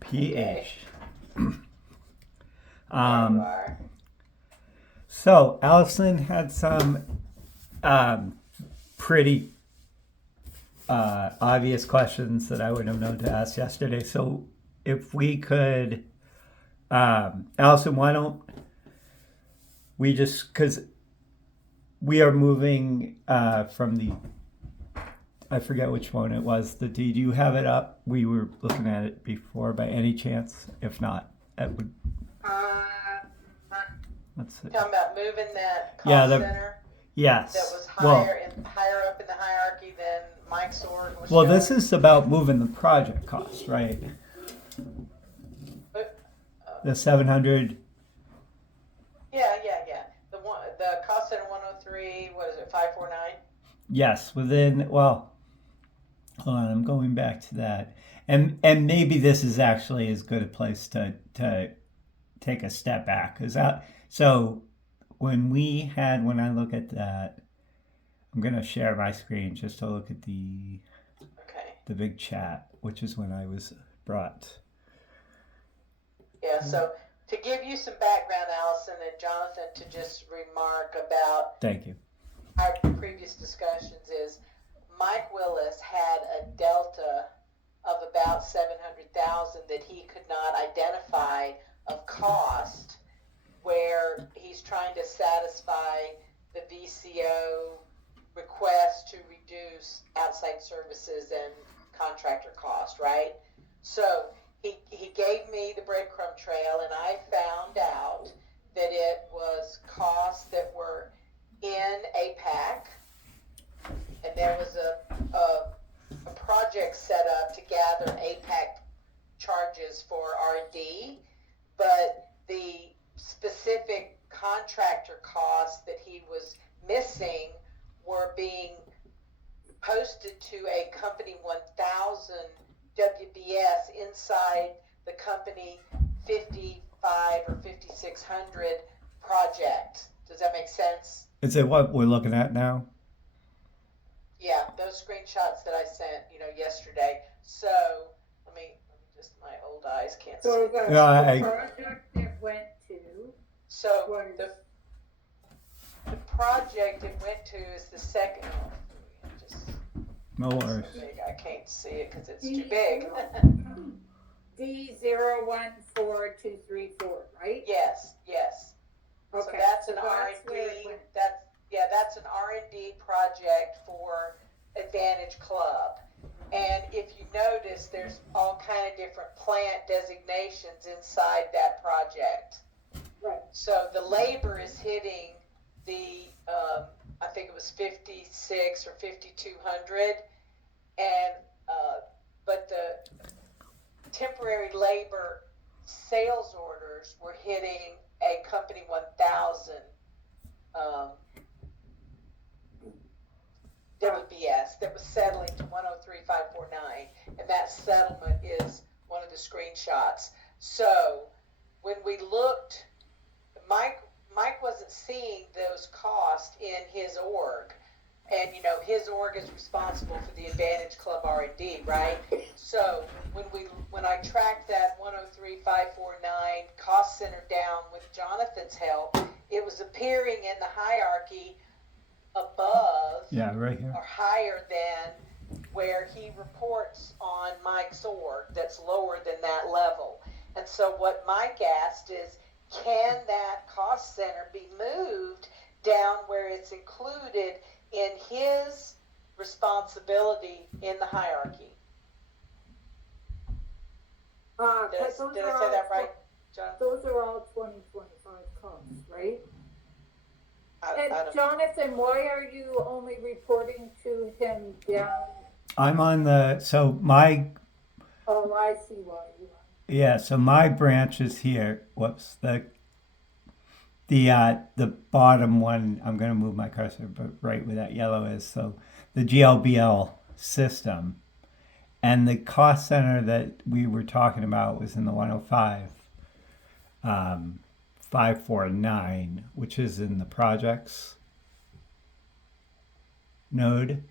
PH. There you are. So Allison had some pretty obvious questions that I would have known to ask yesterday. So if we could, Allison, why don't we just, because we are moving from the, I forget which one it was. Do you have it up? We were looking at it before by any chance? If not, that would, let's see. Talking about moving that cost Yeah, center yes. that was Well, higher up in the hierarchy than Mike's org was well, showing. this is about moving the project cost, right? The 700. Yeah. The cost center 103. What is it? 549. Yes, within. Well, hold on. I'm going back to that, and maybe this is actually as good a place to take a step back, because that. So when I look at that, I'm gonna share my screen just to look at the big chat, which is when I was brought. Yeah, so to give you some background, Allison and Jonathan, to just remark about Thank you. our previous discussions is Mike Willis had a delta of about 700,000 that he could not identify of cost, where he's trying to satisfy the VCO request to reduce outside services and contractor cost, right? So he gave me the breadcrumb trail, and I found out that it was costs that were in Apac, and there was a project set up to gather Apac charges for R&D, but the specific contractor costs that he was missing were being posted to a company 1000 WBS inside the company 55 or 5600 project. Does that make sense? Is it what we're looking at now? Yeah, those screenshots that I sent, yesterday. So let me just, my old eyes can't see. So the project it went to. So the project it went to is the second. No worries. I can't see it because it's too big. D014234, right? Yes. Okay. So that's an R&D. That's an R&D project for Advantage Club. And if you notice, there's all kind of different plant designations inside that project. Right. So the labor is hitting the, I think it was 56 or 5200, and but the temporary labor sales orders were hitting a company 1000 WBS that was settling to 103,549, and that settlement is one of the screenshots. So when we looked, Mike wasn't seeing those costs in his org, and his org is responsible for the Advantage Club R&D, right? So when I tracked that 103,549 cost center down with Jonathan's help, it was appearing in the hierarchy above, right here, or higher than where he reports on Mike's org. That's lower than that level. And so what Mike asked is, can that cost center be moved down where it's included in his responsibility in the hierarchy? Did I say that right, John? Those are all 2025 costs, right? I don't, Jonathan, why are you only reporting to him down? I'm on Oh, I see why you are. Yeah, so my branch is here. Whoops, the bottom one. I'm going to move my cursor, but right where that yellow is. So the GLBL system, and the cost center that we were talking about was in the 105, 549, which is in the projects node.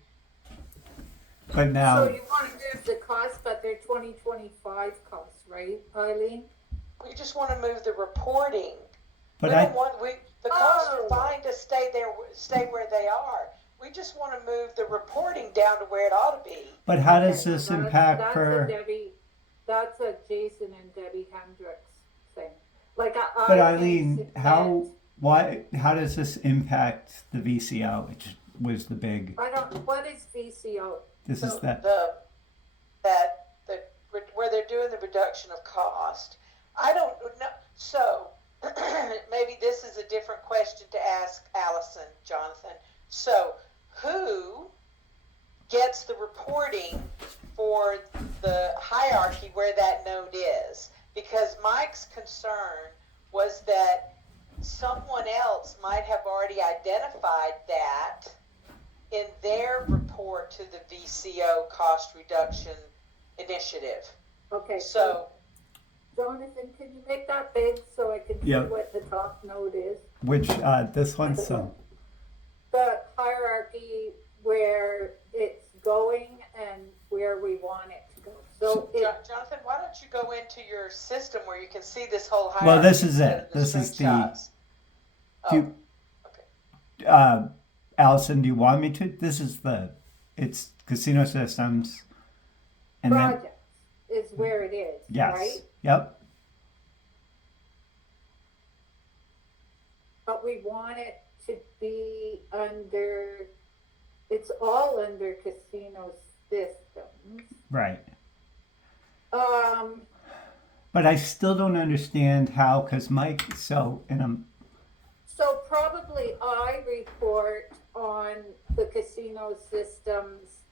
But now, So you want to move the cost but they're 2025 costs, right, Eileen? We just want to move the reporting. But We I, don't want, the costs are Oh. fine to stay where they are. We just want to move the reporting down to where it ought to be. but how does Okay, this well, impact that's for? that's a Jason and Debbie Hendricks thing. Like But I can Eileen, submit, how does this impact the VCO, which was the big, what is VCO? this is So that, where they're doing the reduction of cost. I don't know. So maybe this is a different question to ask Allison, Jonathan. So who gets the reporting for the hierarchy where that node is? Because Mike's concern was that someone else might have already identified that in their report to the VCO cost reduction initiative. Okay, So, Jonathan, can you make that big so I can see Yep. what the top node is? which, this one, so, The hierarchy where it's going and where we want it to go. So Jonathan, why don't you go into your system where you can see this whole hierarchy? well, this is instead it. of the This is the, screenshots? do you, Okay. Allison, do you want me to? This is it's casino systems. And then, projects is where it is, yes, right? yep, But we want it to be under, it's all under casino systems. right. Um, But I still don't understand how, because Mike, so, and so probably I report on the casino systems.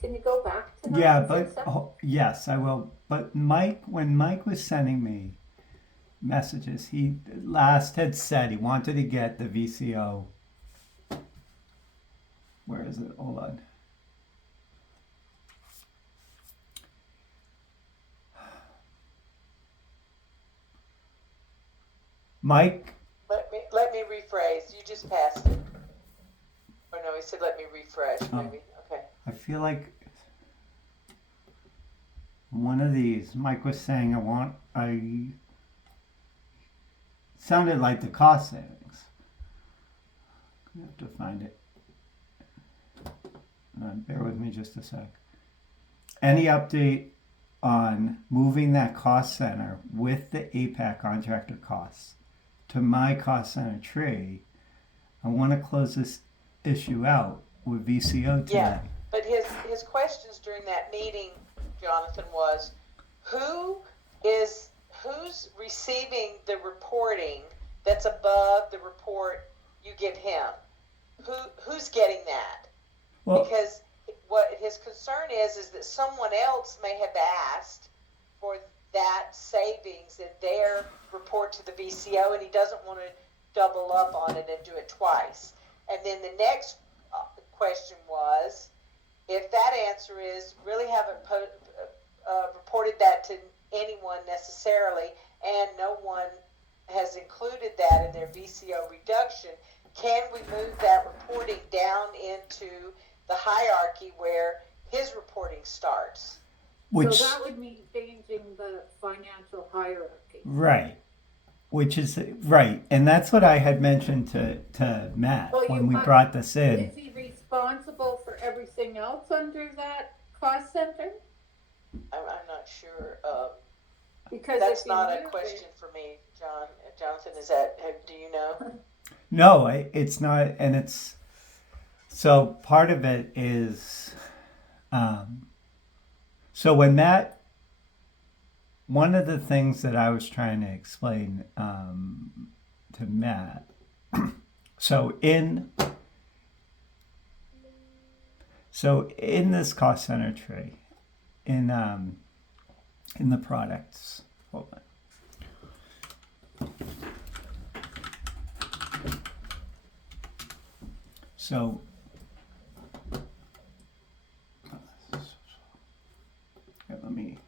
Can you go back to that? yeah, for a but, second? yes, I will. But Mike, when Mike was sending me messages, he last had said he wanted to get the VCO. Where is it? Hold on. Mike, Let me rephrase. You just passed it. Or no, he said let me refresh. Oh. Maybe. Okay. I feel like one of these, Mike was saying, sounded like the cost savings. I have to find it. Bear with me just a sec. Any update on moving that cost center with the APAC contractor costs to my cost center tree? I want to close this issue out with VCO today. Yeah, but his questions during that meeting, Jonathan, was who's receiving the reporting that's above the report you give him? Who's getting that? Well, Because what his concern is that someone else may have asked for that savings in their report to the VCO, and he doesn't want to double up on it and do it twice. And then the next question was, if that answer is really haven't reported that to anyone necessarily, and no one has included that in their VCO reduction, can we move that reporting down into the hierarchy where his reporting starts? which So that would mean changing the financial hierarchy. right, which is right, and that's what I had mentioned to Matt Well, when we brought this in. Is he responsible for everything else under that cost center? I'm not sure. Because That's if you not a move question it, for me, Jonathan. Is that? Do you know? No, it's not, and it's so part of it is so when Matt, one of the things that I was trying to explain to Matt, so in this cost center tree, in the products, hold on. So let me,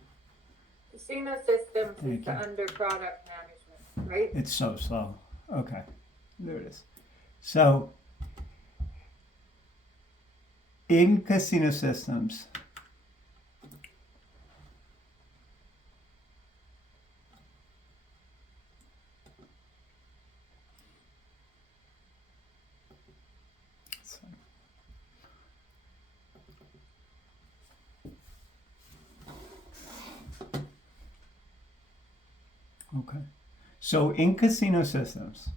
casino systems Thank is you. under product management, right? it's so slow. Okay, there it is. So in casino systems, Okay. So in casino systems,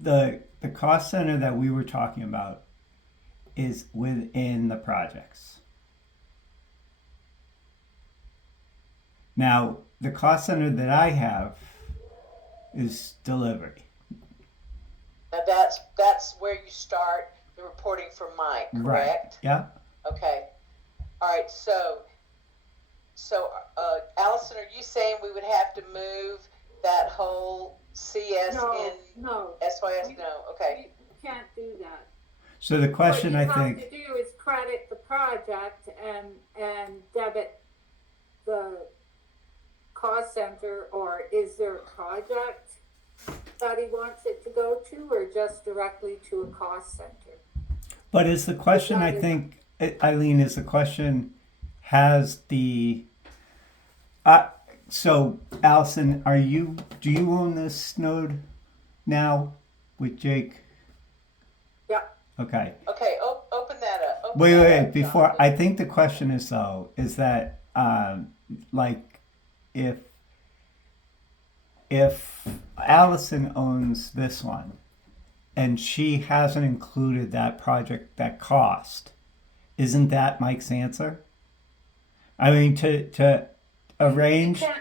the cost center that we were talking about is within the projects. Now, the cost center that I have is delivery. Now that's where you start the reporting from Mike, Right. correct? Yeah. Okay. All right. So Allison, are you saying we would have to move that whole CS No, in no, SYS? you, No. Okay. you can't do that. So the What question you I have think, to do is credit the project and debit the cost center, or is there a project that he wants it to go to, or just directly to a cost center? but is the question I think, Eileen, is the question, has the, uh, so Allison, do you own this node now with Jake? Yeah. Okay. Okay. Open that up. Open Wait, that wait, up, wait. Before, Jonathan. I think the question is though, is that, like, if, if Allison owns this one and she hasn't included that project, that cost, isn't that Mike's answer? I mean, to arrange, You can't,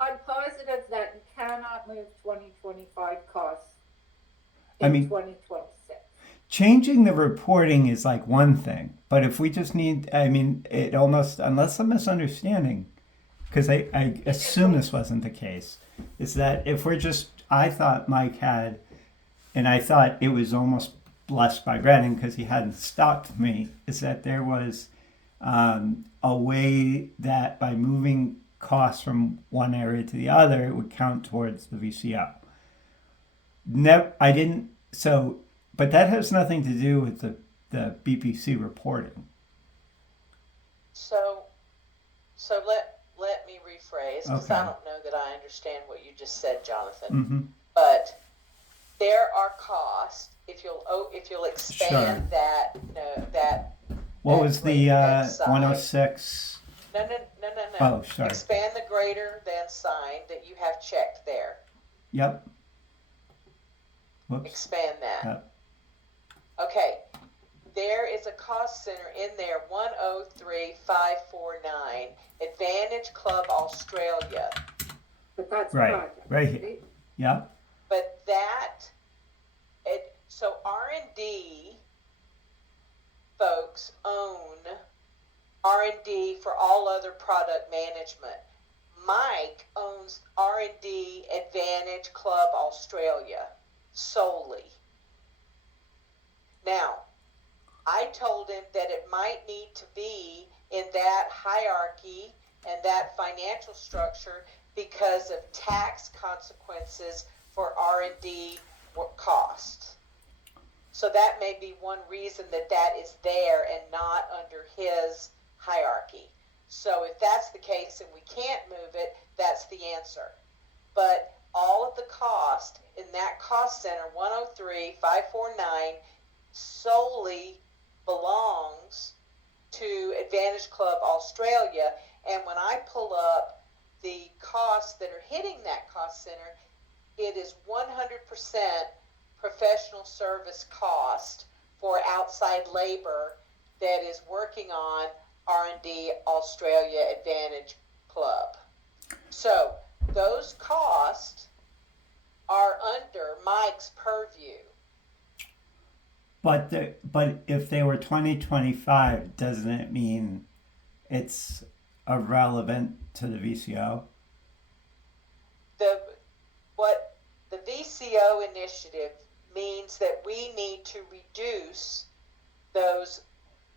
I'm positive that you cannot move 2025 costs I in mean, 2026. changing the reporting is like one thing, but if we just need, I mean, it almost, unless I'm misunderstanding, because I assume this wasn't the case, is that if we're just, I thought Mike had, and I thought it was almost blessed by Brennan because he hadn't stopped me, is that there was a way that by moving costs from one area to the other, it would count towards the VCO. Never, I didn't, so, but that has nothing to do with the BPC reporting. So let me rephrase because Okay. I don't know that I understand what you just said, Jonathan. Mm-hmm. But there are costs if you'll expand Sure. that What that was the greater than sign. 106? No. Oh, sorry. Expand the greater than sign that you have checked there. Yep. Whoops. Expand that. Yep. Okay. There is a cost center in there, 103549, Advantage Club Australia. But that's Right. project. Right here. Yep. But so R&D folks own R&D for all other product management. Mike owns R&D Advantage Club Australia solely. Now, I told him that it might need to be in that hierarchy and that financial structure because of tax consequences for R&D costs. So that may be one reason that is there and not under his hierarchy. So if that's the case and we can't move it, that's the answer. But all of the cost in that cost center, 103549, solely belongs to Advantage Club Australia. And when I pull up the costs that are hitting that cost center, it is 100% professional service cost for outside labor that is working on R&D Australia Advantage Club. So those costs are under Mike's purview. But if they were 2025, doesn't it mean it's irrelevant to the VCO? What the VCO initiative means that we need to reduce those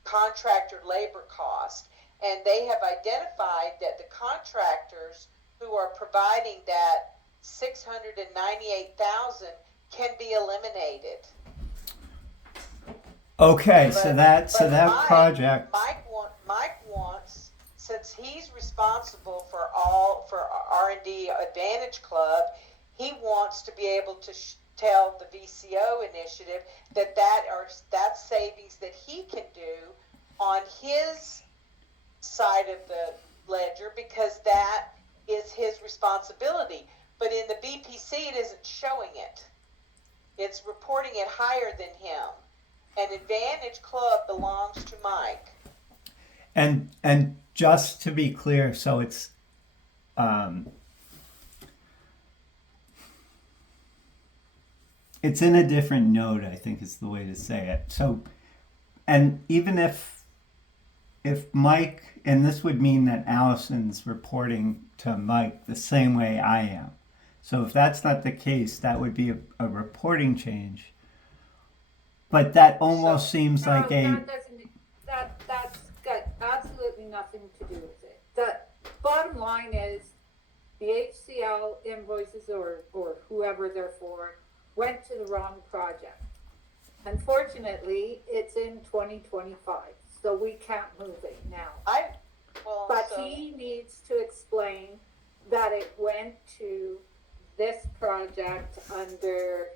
contractor labor costs, and they have identified that the contractors who are providing that 698,000 can be eliminated. Okay, so that Mike, project. Mike wants, since he's responsible for R&D Advantage Club, he wants to be able to tell the VCO initiative that's savings that he can do on his side of the ledger, because that is his responsibility. But in the BPC, it isn't showing it. It's reporting it higher than him. And Advantage Club belongs to Mike. And just to be clear, so um, it's in a different node, I think is the way to say it. So, and even if Mike, and this would mean that Allison's reporting to Mike the same way I am. So if that's not the case, that would be a reporting change. But that almost seems No, like a that doesn't, that's got absolutely nothing to do with it. The bottom line is the HCL invoices or whoever they're for went to the wrong project. Unfortunately, it's in 2025, so we can't move it now. But he needs to explain that it went to this project under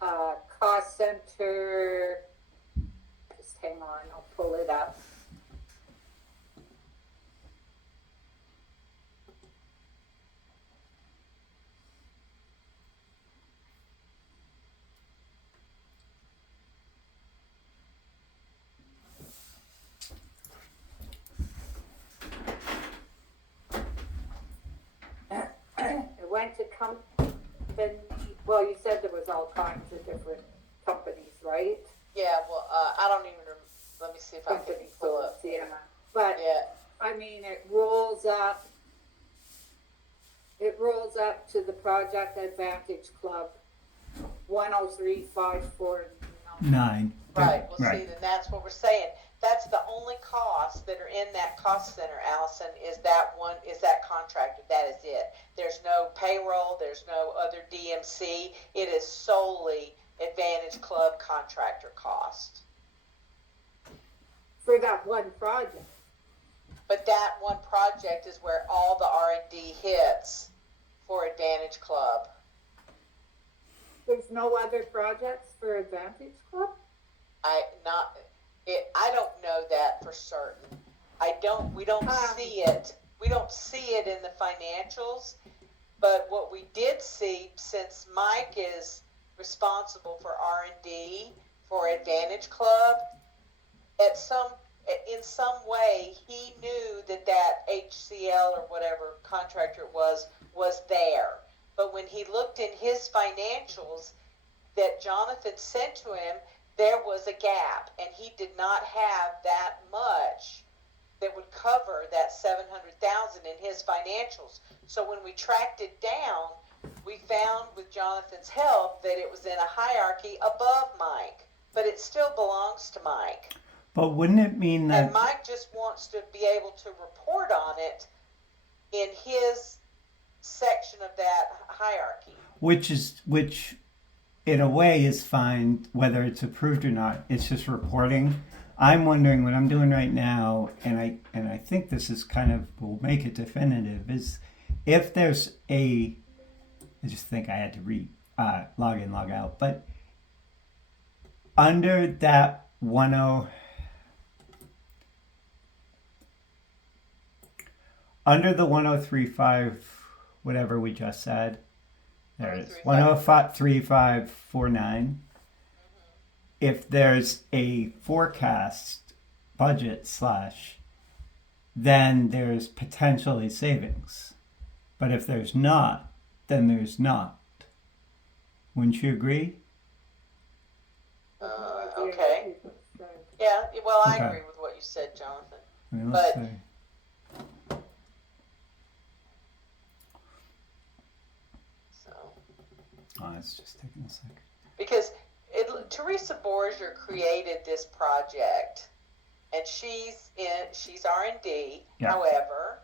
cost center. Just hang on, I'll pull it up. It went to company. Well, you said there was all kinds of different companies, right? Yeah, well, I don't even remember. Let me see if I can Company pull up. yeah. But Yeah. I mean, it rolls up. It rolls up to the Project Advantage Club, 103,549. 9. Right. Well, Right. see, then that's what we're saying. That's the only costs that are in that cost center, Allison, is that one, is that contractor. That is it. There's no payroll. There's no other DMC. It is solely Advantage Club contractor cost. For that one project. But that one project is where all the R&D hits for Advantage Club. There's no other projects for Advantage Club? I don't know that for certain. We don't see it. We don't see it in the financials, but what we did see, since Mike is responsible for R&D for Advantage Club, in some way he knew that HCL or whatever contractor it was there. But when he looked in his financials that Jonathan sent to him, there was a gap, and he did not have that much that would cover that $700,000 in his financials. So when we tracked it down, we found with Jonathan's help that it was in a hierarchy above Mike, but it still belongs to Mike. But wouldn't it mean that? And Mike just wants to be able to report on it in his section of that hierarchy. Which in a way is fine whether it's approved or not. It's just reporting. I'm wondering what I'm doing right now, and I think this is kind of will make it definitive. Is if there's I just think I had to log in, log out, but under that under the 1035, whatever we just said, there it is, 1053549. If there's a forecast budget / then there's potentially savings. But if there's not, then there's not. Wouldn't you agree? Okay. Yeah, well, I Okay. agree with what you said, Jonathan. I mean, let's But- see. So, Oh, it's just taking a second. because Teresa Borgia created this project, and she's R&D. Yeah. However,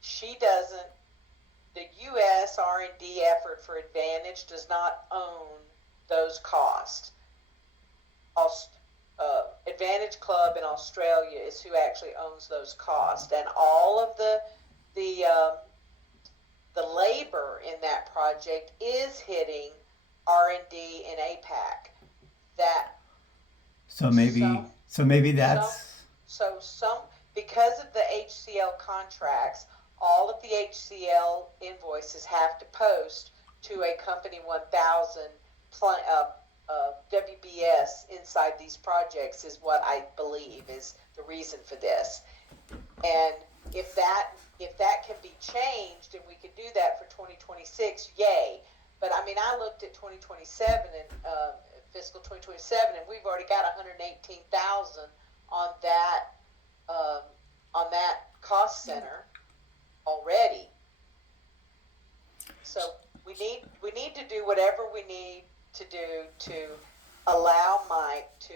she doesn't. The U.S. R&D effort for Advantage does not own those costs. Advantage Club in Australia is who actually owns those costs, and all of the labor in that project is hitting R&D and Apac. So maybe that's Some because of the HCL contracts, all of the HCL invoices have to post to a Company 1000 WBS inside these projects is what I believe is the reason for this. And if that can be changed and we could do that for 2026, yay. But I mean, I looked at 2027 and fiscal 2027, and we've already got 118,000 on that cost center already. So we need to do whatever we need to do to allow Mike to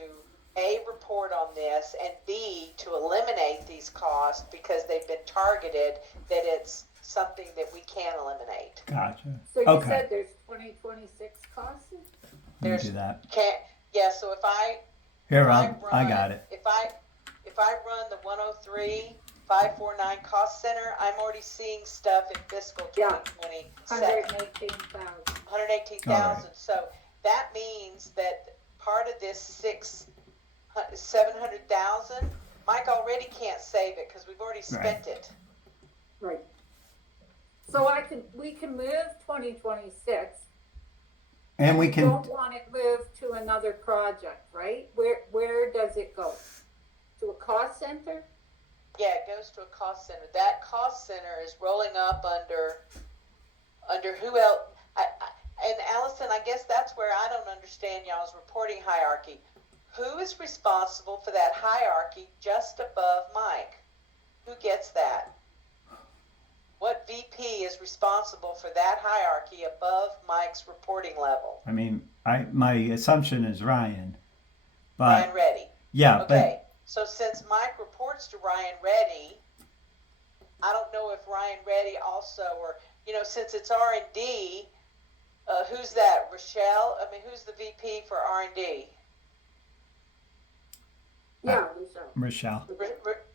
A, report on this, and B, to eliminate these costs because they've been targeted, that it's something that we can eliminate. Gotcha. So you Okay. said there's 2026 costs? Let me do that. So if I got it. If I run the 103,549 cost center, I'm already seeing stuff in fiscal 2027. 118,000. All right. So that means that part of this 700,000, Mike already can't save it because we've already spent it. Right. So we can move 2026. And we can. Don't want it moved to another project, right? Where does it go? To a cost center? Yeah, it goes to a cost center. That cost center is rolling up under who else? And Allison, I guess that's where I don't understand y'all's reporting hierarchy. Who is responsible for that hierarchy just above Mike? Who gets that? What VP is responsible for that hierarchy above Mike's reporting level? I mean, my assumption is Ryan, but Ryan Reddy. yeah, Okay. So since Mike reports to Ryan Reddy, I don't know if Ryan Reddy also, or since it's R&D, who's that? Rochelle? I mean, who's the VP for R&D? Yeah, Rochelle.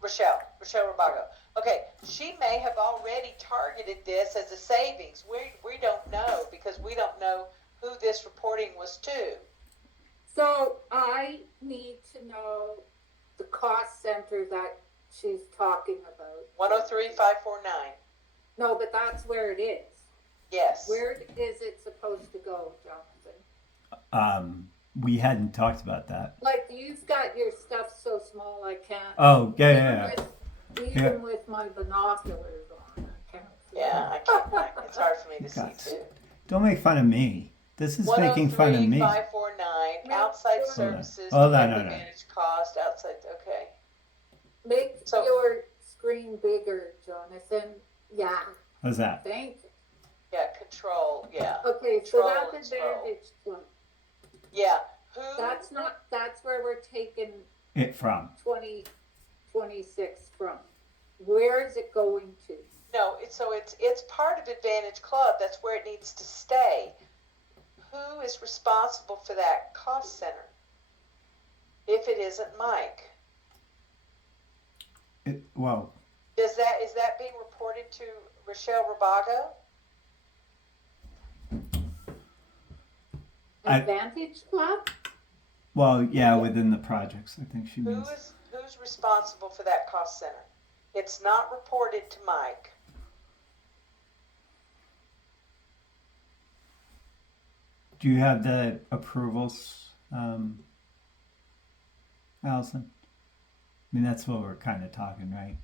Rochelle Rabago. Okay, she may have already targeted this as a savings. We don't know because we don't know who this reporting was to. So I need to know the cost center that she's talking about. 103,549. No, but that's where it is. Yes. Where is it supposed to go, Jonathan? We hadn't talked about that. Like, you've got your stuff so small I can't. Oh, yeah. Even with my binoculars on, I can't. Yeah, I can't. It's hard for me to see too. Don't make fun of me. This is making fun of me. 103,549 outside services. Oh, no. Managed cost outside. Okay. Make your screen bigger, Jonathan. Yeah. How's that? Thank you. Yeah, control. Yeah. Okay, so that's Advantage Club. Yeah. That's where we're taking it from. 2026 from. Where is it going to? No, it's part of Advantage Club. That's where it needs to stay. Who is responsible for that cost center? If it isn't Mike. Is that being reported to Rochelle Rabago? Advantage Club? Well, yeah, within the projects, I think she means. Who's responsible for that cost center? It's not reported to Mike. Do you have the approvals, Allison? I mean, that's what we're kind of talking, right?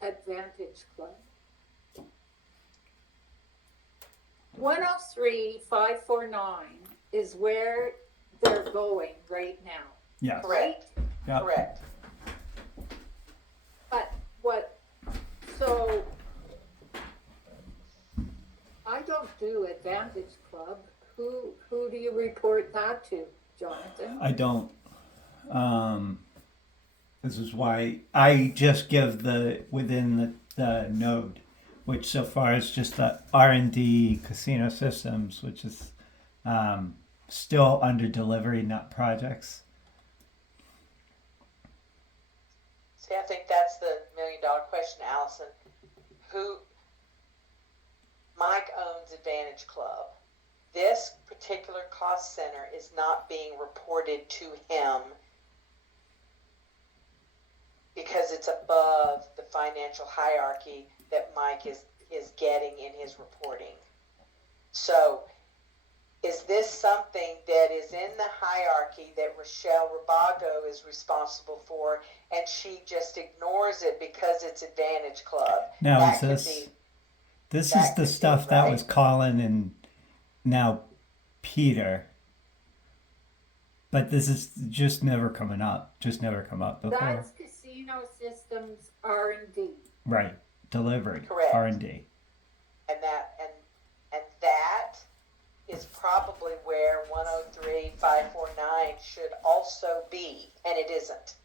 Advantage Club. 103,549 is where they're going right now. Yes. Correct. Yep. Correct. But so I don't do Advantage Club. Who do you report that to, Jonathan? I don't. This is why I just give within the node, which so far is just the R&D casino systems, which is still under delivery, not projects. See, I think that's the $1 million question, Allison. Mike owns Advantage Club. This particular cost center is not being reported to him because it's above the financial hierarchy that Mike is getting in his reporting. So is this something that is in the hierarchy that Rochelle Rabago is responsible for, and she just ignores it because it's Advantage Club? Now, That is could this be, this that is the could be, stuff that right? was Colin and now Peter, but this is just never coming up. Just never come up before. That's casino systems R&D. Right. Delivery. Correct. R&D. And that is probably where 103,549 should also be, and it isn't.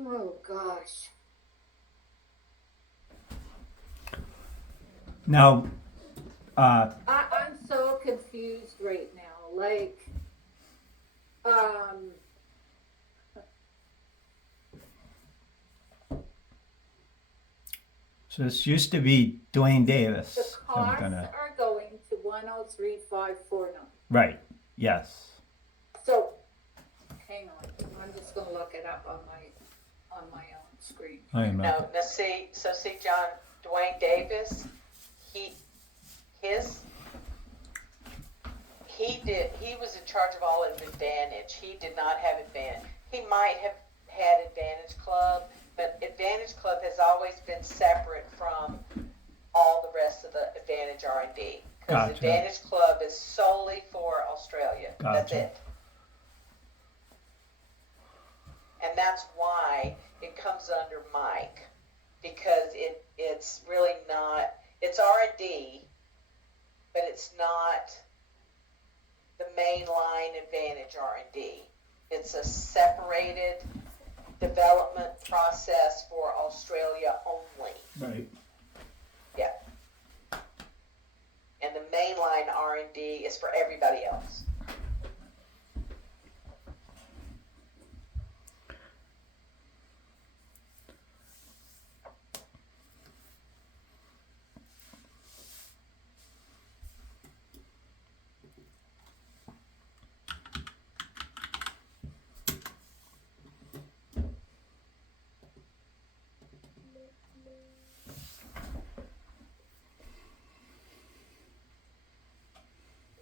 Oh gosh. Now, I'm so confused right now. Like, so this used to be Dwayne Davis. the costs are going to 103,549. Right. Yes. So, hang on. I'm just gonna look it up on my own screen. I am No, see, John, Dwayne Davis, he was in charge of all of Advantage. He did not have Advantage. He might have had Advantage Club, but Advantage Club has always been separate from all the rest of the Advantage R&D. Because Gotcha. Advantage Club is solely for Australia. That's Gotcha. it. And that's why it comes under Mike, because it's really not, it's R&D, but it's not the mainline Advantage R&D. It's a separated development process for Australia only. Right. Yeah. And the mainline R&D is for everybody else.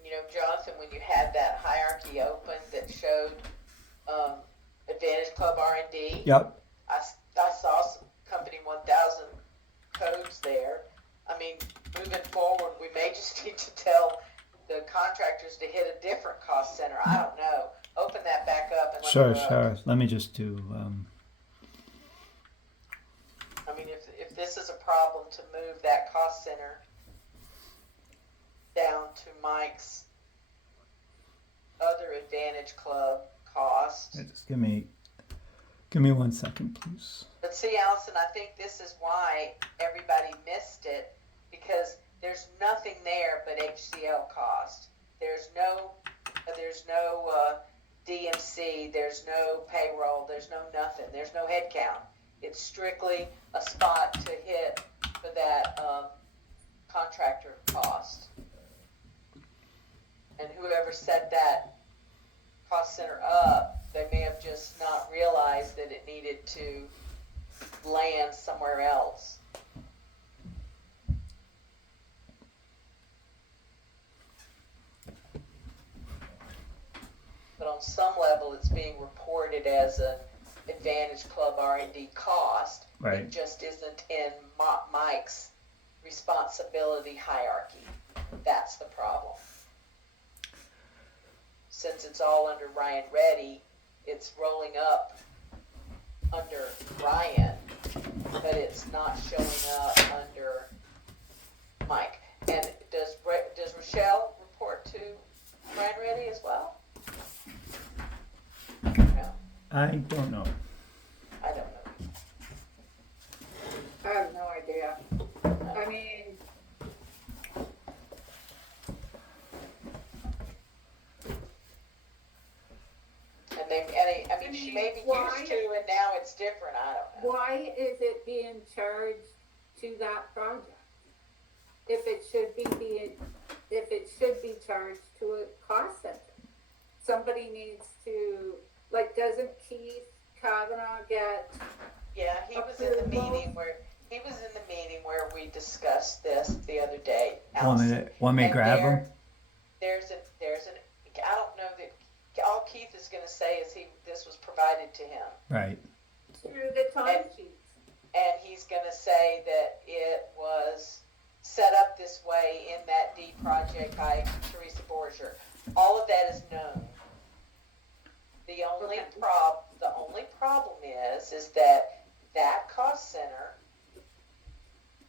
You know, Jonathan, when you had that hierarchy open that showed Advantage Club R&D, Yep. I saw some Company 1000 codes there. I mean, moving forward, we may just need to tell the contractors to hit a different cost center. I don't know. Open that back up and let me look. Sure. Let me just do. I mean, if this is a problem to move that cost center down to Mike's other Advantage Club cost. Just give me 1 second, please. But see, Allison, I think this is why everybody missed it, because there's nothing there but HCL cost. There's no DMC, there's no payroll, there's no nothing, there's no head count. It's strictly a spot to hit for that contractor cost. And whoever set that cost center up, they may have just not realized that it needed to land somewhere else. But on some level, it's being reported as an Advantage Club R&D cost. Right. It just isn't in Mike's responsibility hierarchy. That's the problem. Since it's all under Ryan Reddy, it's rolling up under Ryan, but it's not showing up under Mike. And does Rochelle report to Ryan Reddy as well? No, I don't know. I don't know. I have no idea. I mean, I mean, she may be used to, and now it's different. I don't know. why is it being charged to that project? if it should be charged to a cost center. Somebody needs to, like, doesn't Keith Kavanaugh get, Yeah, he was in the meeting where we discussed this the other day. Allison. Want me to And grab him? there's an I don't know that all Keith is going to say is this was provided to him, Right. through the time sheets? and he's going to say that it was set up this way in that D project by Teresa Borger. All of that is known. The only problem is that cost center,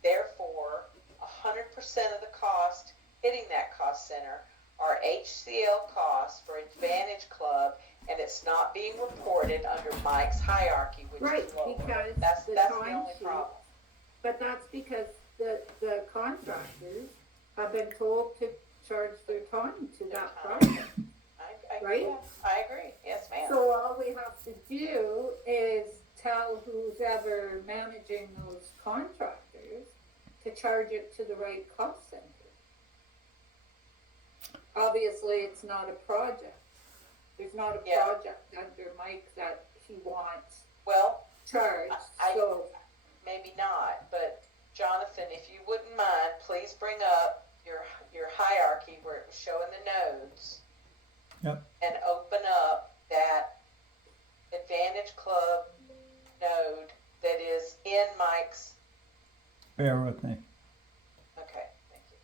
therefore, 100% of the cost hitting that cost center are HCL costs for Advantage Club, and it's not being reported under Mike's hierarchy, which Right, is lower. because That's the the time only sheet, problem. but that's because the contractors have been told to charge their time to that project. Right? Yeah, I agree. Yes, ma'am. So all we have to do is tell who's ever managing those contractors to charge it to the right cost center. Obviously, it's not a project. There's not a Yeah. project under Mike that he wants Well, charged, I- so. maybe not, but Jonathan, if you wouldn't mind, please bring up your hierarchy where it was showing the nodes. Yep. And open up that Advantage Club node that is in Mike's. Bear with me. Okay, thank you.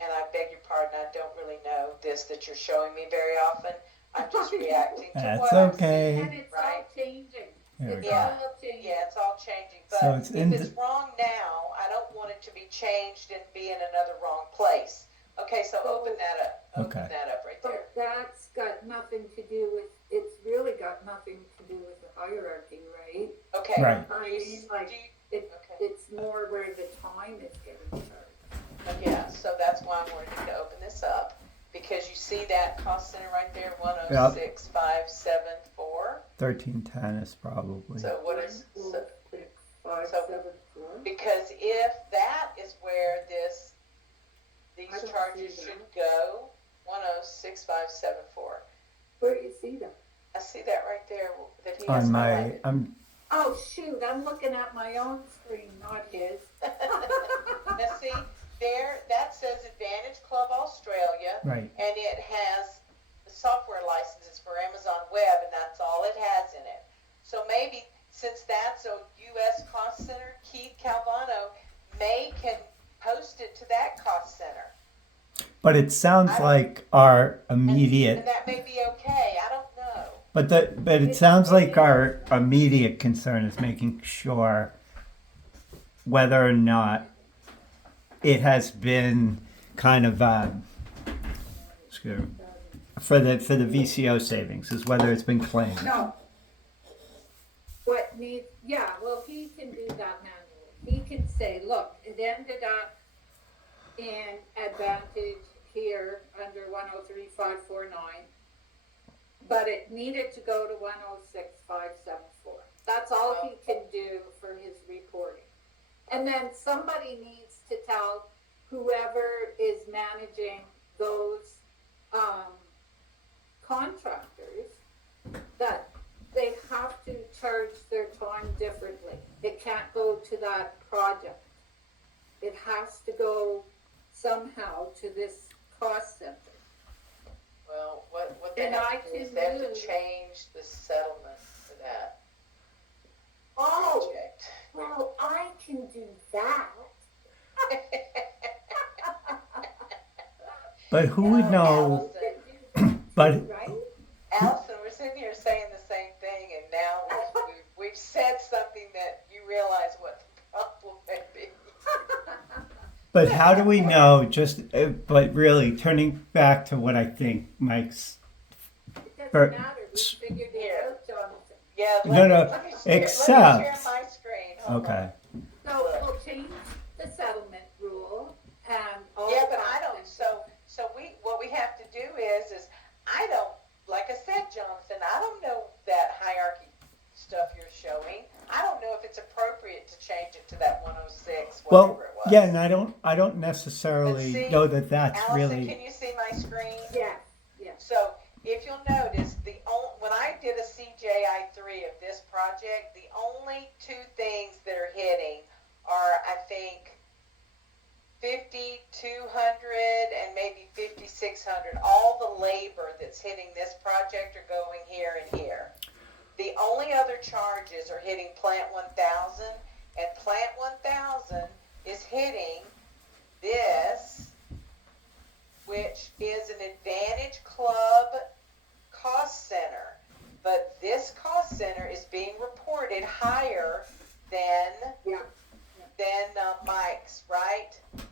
And I beg your pardon, I don't really know this that you're showing me very often. I'm just reacting to That's what I'm okay. seeing. And it's all Right. changing. There we It's go. all changing. Yeah, it's all changing, but So it's in if it's wrong now, I don't want it to be changed and be in another wrong place. Okay, so open that up. Open Okay. that up right there. But that's got nothing to do with, it's really got nothing to do with the hierarchy, right? Okay. Right. I mean, like, Okay. it's more where the time is getting charged. Yeah, so that's why I wanted you to open this up, because you see that cost center right there, 106,574. 1310 is probably. So what is, One, so, 6, 5, so- 7, 4. because if that is where I these don't charges see that. should go, 106,574. Where do you see that? I see that right there that he has On my, highlighted. Oh, shoot, I'm looking at my own screen, not his. Now see, there, that says Advantage Club Australia, right. and it has the software licenses for Amazon Web, and that's all it has in it. So maybe, since that's a U.S. cost center, Keith Calvano can post it to that cost center. But it sounds like our And immediate, that may be okay, I don't know. but it sounds like our immediate concern is making sure whether or not it has been kind of for the VCO savings is whether it's been claimed. No. What needs, yeah, well, he can do that manually. He can say, look, it ended up in Advantage here under 103,549, but it needed to go to 106,574. That's all he can do for his reporting. And then somebody needs to tell whoever is managing those contractors that they have to charge their time differently. It can't go to that project. It has to go somehow to this cost center. Well, what they And have I to do is can they have to do- change the settlement for that Oh, project. well, I can do that. But who would know? Allison, But Right? Allison, we're sitting here saying the same thing, and now we've said something that you realize what the problem may be. But how do we know? But really, turning back to what I think Mike's. It Or- doesn't matter, we figured it out, Jonathan. Yeah, No, no, let me share except- my screen. Hold Okay. on. So we'll change the settlement rule and all. Yeah, the but I don't. costs. So what we have to do is I don't. Like I said, Jonathan, I don't know that hierarchy stuff you're showing. I don't know if it's appropriate to change it to that 106, whatever Well, it was. us. Yeah, and I don't And necessarily see, know that that's Allison, really can you see my screen? Yes, yes. So if you'll notice, when I did a CJI3 of this project, the only two things that are hitting are, I think, 5,200 and maybe 5,600. All the labor that's hitting this project are going here and here. The only other charges are hitting Plant 1000, and Plant 1000 is hitting this, which is an Advantage Club cost center. But this cost center is being reported higher than Yeah. Mike's, right?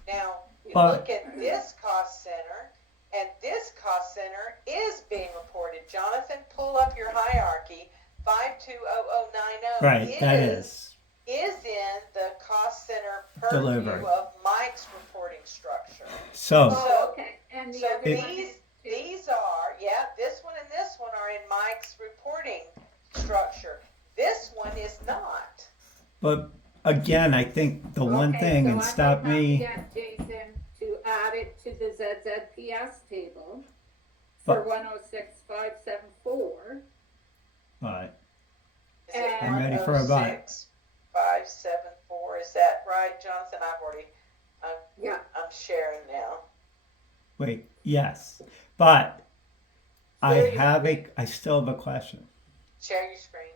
Now, you But- look at this cost center, and this cost center is being reported. Jonathan, pull up your hierarchy. 520090 right. That is is in the cost center Delivery. purview of Mike's reporting structure. so. Oh, okay. And the So other one these is too? these are, yeah, this one and this one are in Mike's reporting structure. This one is not. But again, I think the one Okay, thing, so and I stop might have to me. get Jason to add it to the ZZPS table for But- 106574. Alright, Is it I'm ready for a buy. 106,574? Is that right, Jonathan? Yeah. I'm sharing now. wait, yes, but I Share your have screen. I still have a question. Share your screen.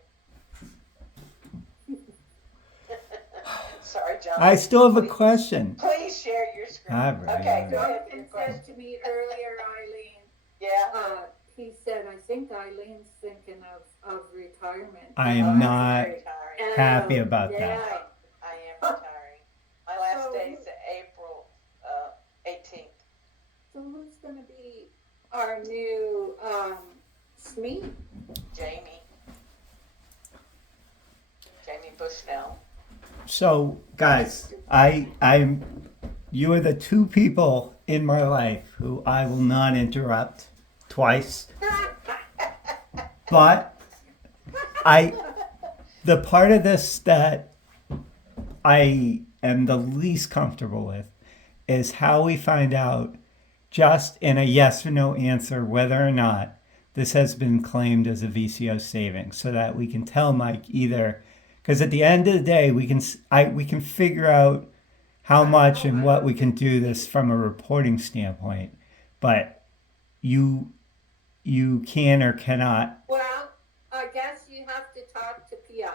Sorry, Jonathan. I still have a Please- question. Please share your screen. All right, Okay, all go right. ahead with your Jonathan question. said to me earlier, Eileen, Yeah. he said, I think Eileen's thinking of retirement. I Oh, am not retiring. happy about yeah. that. I am retiring. My last So day is April 18th. So who's gonna be our new, SME? Jamie Bushnell. So, guys, you are the two people in my life who I will not interrupt twice. But the part of this that I am the least comfortable with is how we find out just in a yes or no answer whether or not this has been claimed as a VCO savings, so that we can tell Mike either, because at the end of the day we can figure out how much and what we can do this from a reporting standpoint, but you can or cannot. Well, I guess you have to talk to Pia.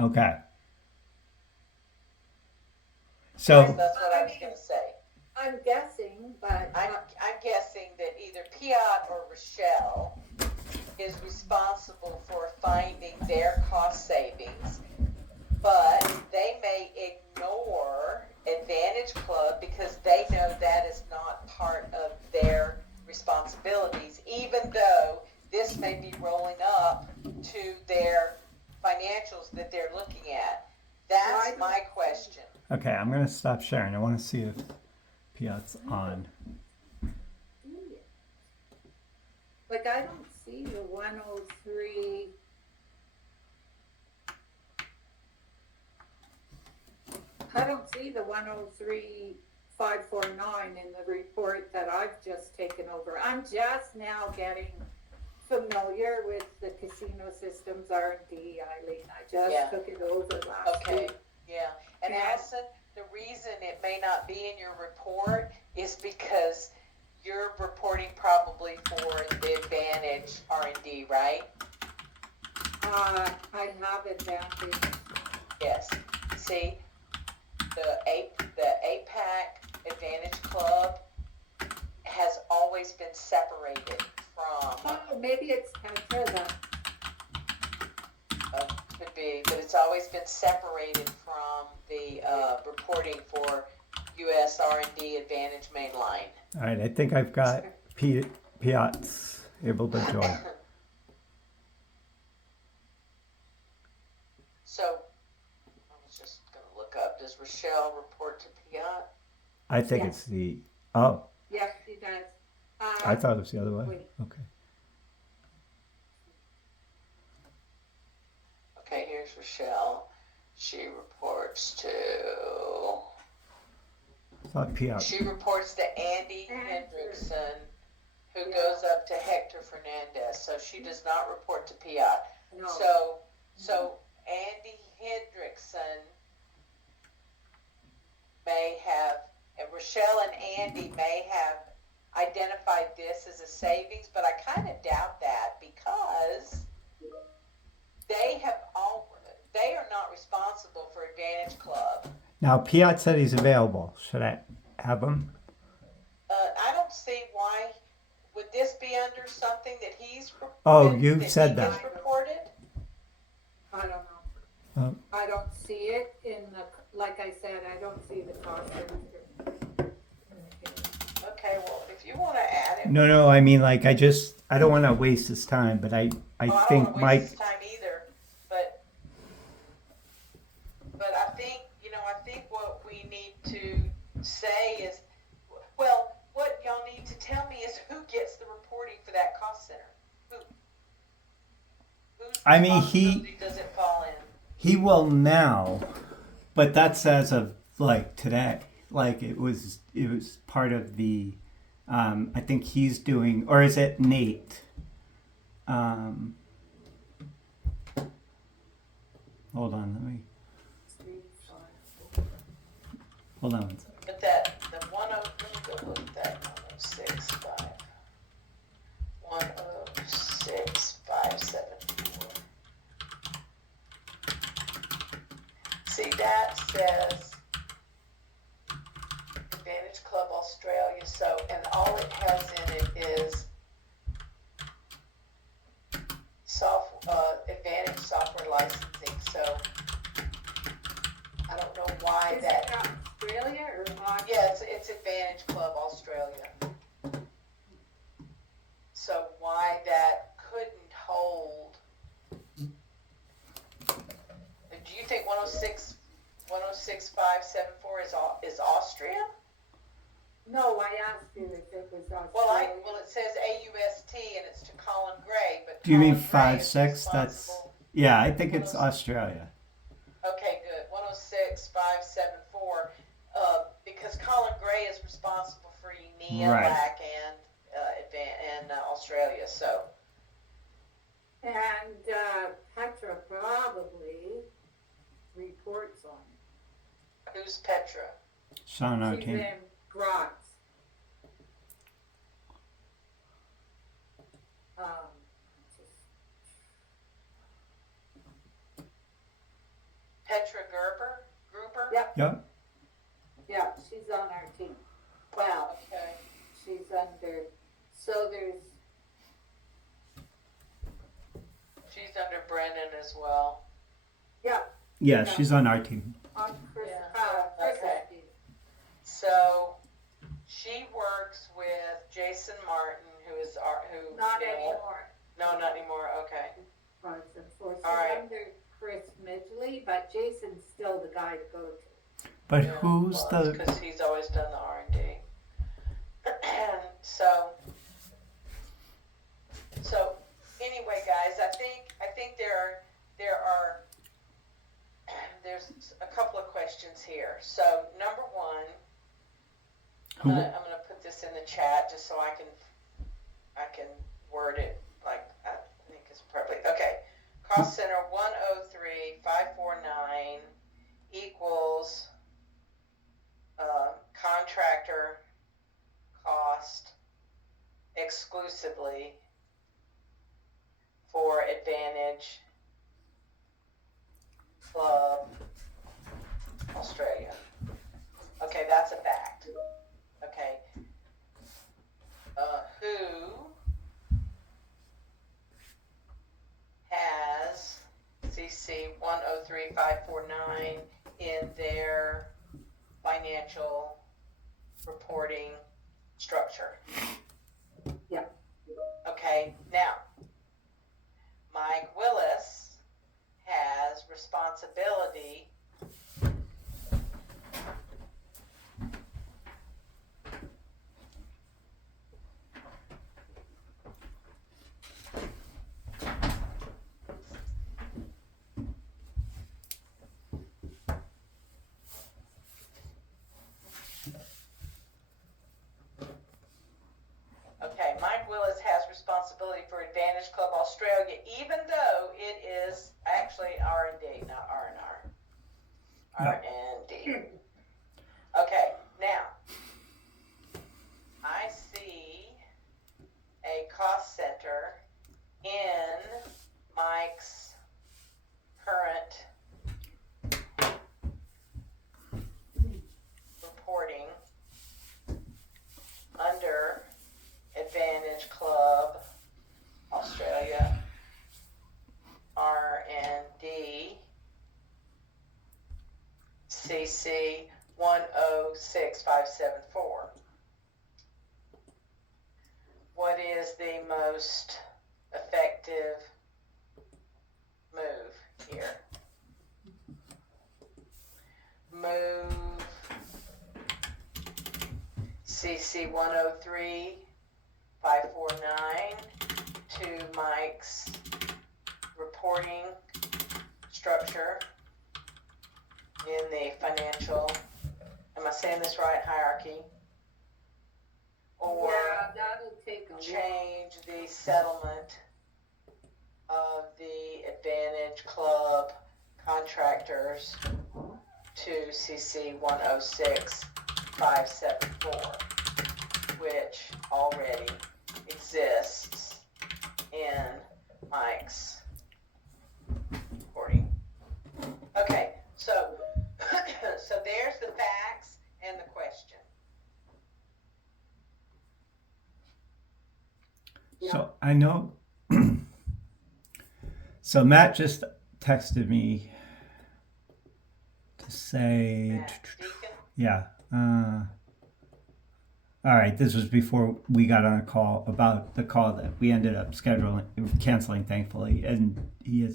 Okay. So That's what I was going to say. I'm guessing, but, I'm guessing that either Piat or Rochelle is responsible for finding their cost savings, but they may ignore Advantage Club because they know that is not part of their responsibilities, even though this may be rolling up to their financials that they're looking at. That's Right. my question. okay, I'm gonna stop sharing. I want to see if Piat's on. like, I don't see the 103. I don't see the 103,549 in the report that I've just taken over. I'm just now getting familiar with the casino systems R&D, Eileen. I just Yeah. took it over last Okay, week. yeah. And Yeah. Allison, the reason it may not be in your report is because you're reporting probably for the Advantage R&D, right? I have Advantage. Yes. See, the APAC Advantage Club has always been separated from, Oh, maybe it's Petra then. could be, but it's always been separated from the reporting for US R&D Advantage Mainline. All right, I think I've got Piat's able to join. So, I was just going to look up, does Rochelle report to Piat? I think Yes. it's the. Oh, Yes, she does. I thought it was the other way. Wait. Okay. Okay, here's Rochelle. She reports to thought Piat. She reports to Andy Hendrickson, who goes up to Hector Fernandez. So she does not report to Piat. No. So Andy Hendrickson may have, and Rochelle and Andy may have identified this as a savings, but I kind of doubt that because they are not responsible for Advantage Club. Now Piat said he's available. Should I have him? I don't see why. Would this be under something that he's? Oh, you said that. He's reported. I don't know. I don't see it in the, like I said, I don't see the cost center. Okay, well, if you want to add it. No, I mean, like, I don't want to waste his time, but I I don't think want to Mike, waste his time either, but I think, I think what we need to say is, well, what y'all need to tell me is who gets the reporting for that cost center? Whose I mean, responsibility does it fall in? he will now, but that's as of like today. Like it was part of the, I think he's doing, or is it Nate? Hold on, hold on one second. But the 10, let me go look at that 1065. 106574. See, that says Advantage Club Australia, so, and all it has in it is Advantage software licensing, so I don't know why Is that. it Australia or Australia? Yeah, it's Advantage Club Australia. So why that couldn't hold? Do you think 106574 is Austria? No, I asked you if it was Australia. Well, it says AUST and it's to Colin Gray, but Do you mean Colin Gray is 5-6? That's, responsible. yeah, I think it's Australia. Okay, good. 106574. Because Colin Gray is responsible for EMEA, Right. LAC, and Australia. So. And Petra probably reports on it. Who's Petra? Sean, our She's team. in Graz. Petra Gruber? Yep. Yep. Yeah, she's on our team. Well, Okay. she's under, so there's, She's under Brendan as well. yeah, Yeah, she's on our team. on Chris, Yeah. Chris' Okay. team. So she works with Jason Martin, who Not anymore. No, not anymore. Okay. Right, so she's All right. under Chris Midgley, but Jason's still the guy to go to. But Yeah, who's well, the, because he's always done the R&D. so anyway, guys, I think there's a couple of questions here. So number one, I'm gonna put this in the chat just so I can word it like I think it's appropriate. Okay, cost center 103549 equals contractor cost exclusively for Advantage Club Australia. Okay, that's a fact. Okay. Who has CC 103549 in their financial reporting structure? Yeah. Okay, now, Mike Willis has responsibility Australia, even though it is actually R&D, not R&R. R&D. Okay, now, I see a cost center in Mike's current reporting under Advantage Club Australia R&D CC 106574. What is the most effective move here? Move CC 103549 to Mike's reporting structure in the financial, am I saying this right, hierarchy? Or Yeah, that'll take a while. change the settlement of the Advantage Club contractors to CC 106574, which already exists in Mike's reporting. Okay, so so there's the facts and the question. So I know. So Matt just texted me to say, Matt Deacon? yeah. All right, this was before we got on a call about the call that we ended up canceling, thankfully. And he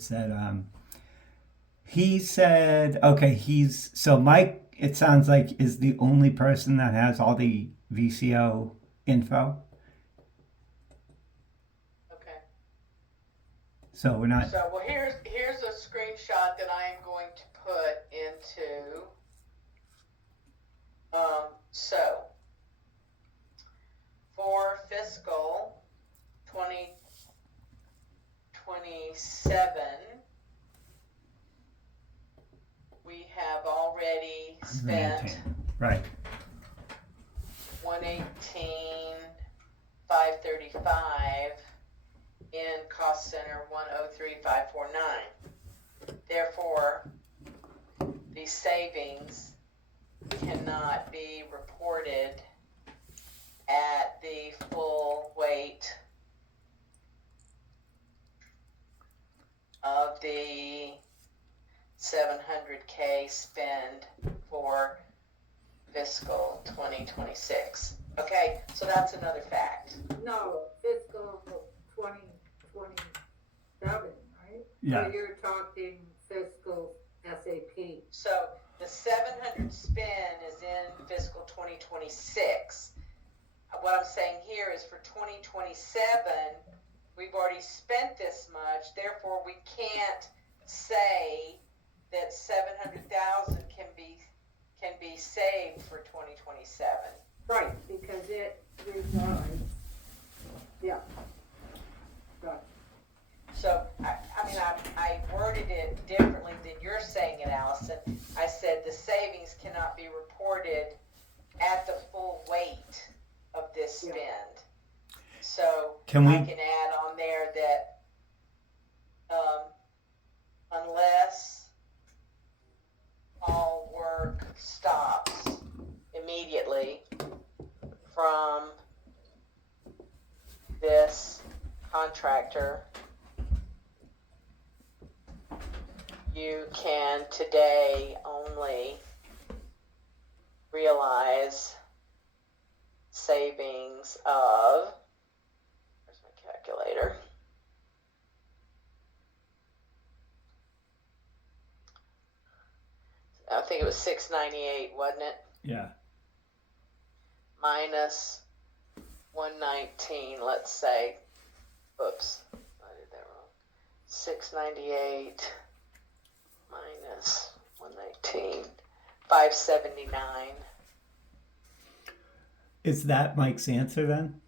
said, okay, so Mike, it sounds like, is the only person that has all the VCO info. Okay. So we're not. So, well, here's a screenshot that I am going to put into. So for fiscal 2027, we have already spent 118,535 in cost center 103549. Therefore, the savings cannot be reported at the full weight of the 700K spend for fiscal 2026. Okay, so that's another fact. No, fiscal 2027, right? Yeah. So you're talking fiscal SAP. So the 700 spend is in fiscal 2026. What I'm saying here is for 2027, we've already spent this much, therefore we can't say that 700,000 can be saved for 2027. Right, because it resides. Yeah. Right. So, I worded it differently than you're saying it, Allison. I said the savings cannot be reported at the full weight of this spend. So, I can add on there that unless all work stops immediately from this contractor, you can today only realize savings of, where's my calculator? I think it was 698, wasn't it? Yeah. Minus 119, let's say. Oops, I did that wrong. 698 minus 119, 579. Is that Mike's answer then?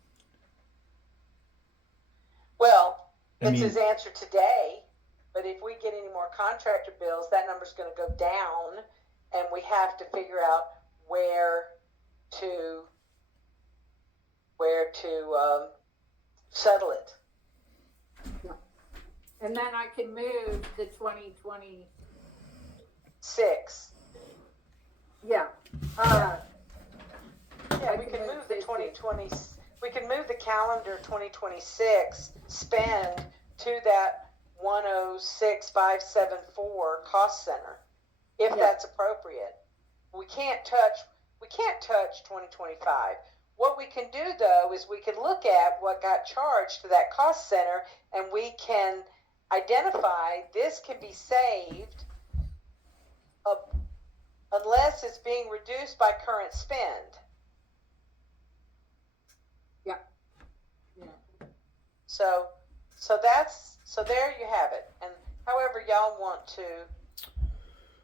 Well, I It's mean, his answer today, but if we get any more contractor bills, that number's going to go down, and we have to figure out where to settle it. And then I can move the 2020. 6. Yeah. Yeah, we can move the 2020. We can move the calendar 2026 spend to that 106,574 cost center, if that's appropriate. We can't touch 2025. What we can do though is we can look at what got charged to that cost center, and we can identify this can be saved unless it's being reduced by current spend. So there you have it. And however y'all want to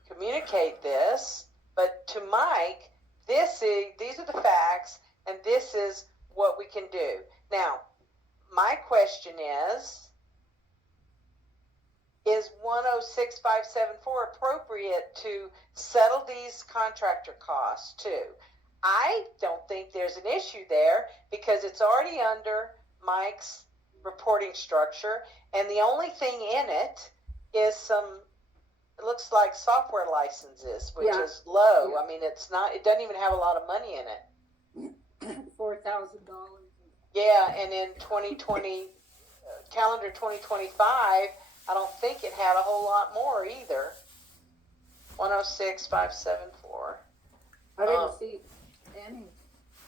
communicate this, but to Mike, these are the facts, and this is what we can do. Now, my question is 106,574 appropriate to settle these contractor costs too? I don't think there's an issue there because it's already under Mike's reporting structure, and the only thing in it is it looks like software licenses, which is low. I mean, it doesn't even have a lot of money in it. $4,000. Yeah, and in 2020, calendar 2025, I don't think it had a whole lot more either. 106,574. I didn't see any.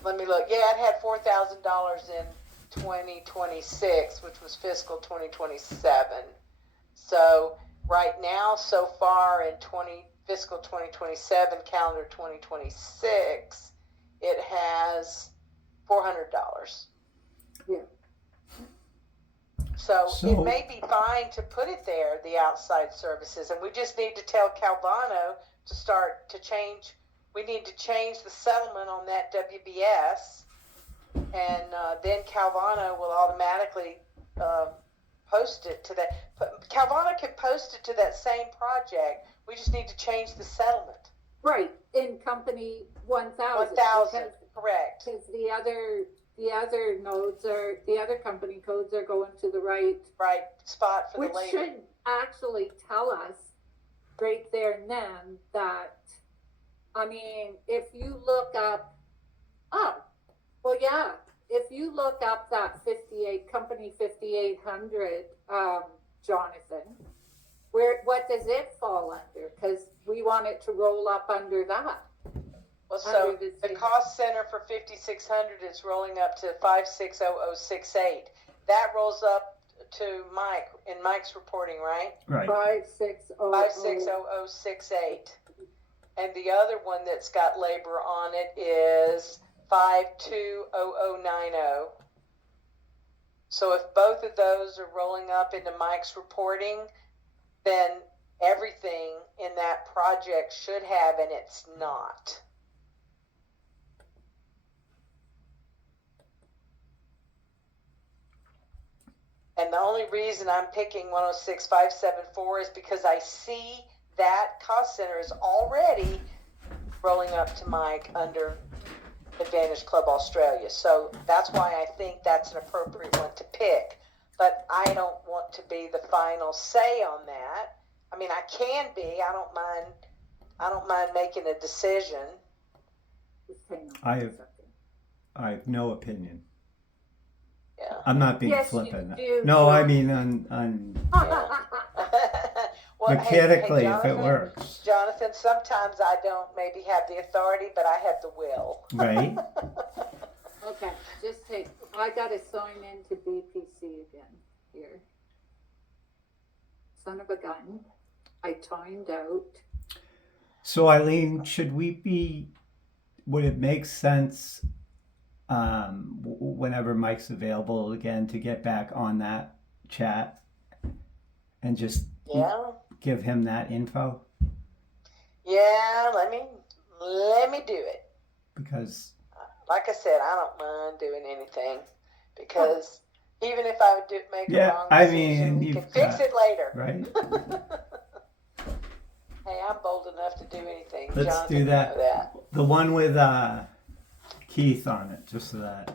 Let me look. Yeah, it had $4,000 in 2026, which was fiscal 2027. So right now, so far in fiscal 2027, calendar 2026, it has $400. Yeah. So it may be fine to put it there, the outside services, and we just need to tell Calvano to start to change. We need to change the settlement on that WBS, and then Calvano will automatically post it to that. Calvano can post it to that same project. We just need to change the settlement. Right, in company 1,000. 1,000, correct. Because the other nodes the other company codes are going to the right spot for which the labor. Should actually tell us right there and then that, I mean, if you look up, if you look up that company 5800, Jonathan, what does it fall under? Because we want it to roll up under that. Well, so the cost center for 5600 is rolling up to 560068. That rolls up to Mike in Mike's reporting, right? Right. 560068. And the other one that's got labor on it is 520090. So if both of those are rolling up into Mike's reporting, then everything in that project should have, and it's not. And the only reason I'm picking 106,574 is because I see that cost center is already rolling up to Mike under Advantage Club Australia. So that's why I think that's an appropriate one to pick. But I don't want to be the final say on that. I mean, I can be. I don't mind making a decision. I have no opinion. Yeah. I'm not being Yes, flippant. you do, No, I John. mean on Well, mechanically, hey, if it works, Jonathan, sometimes I don't maybe have the authority, but I have the will. right? Okay, I gotta sign into BPC again here. Son of a gun. I timed out. So Eileen, would it make sense whenever Mike's available again to get back on that chat and just give him that info? Yeah, let me do it. Because like I said, I don't mind doing anything because Even if I would make a Yeah, wrong I decision, mean, we can you've fix got, it later. right? Hey, I'm bold enough to do anything. Let's Jonathan, do you that. know that. The one with Keith on it, just so that.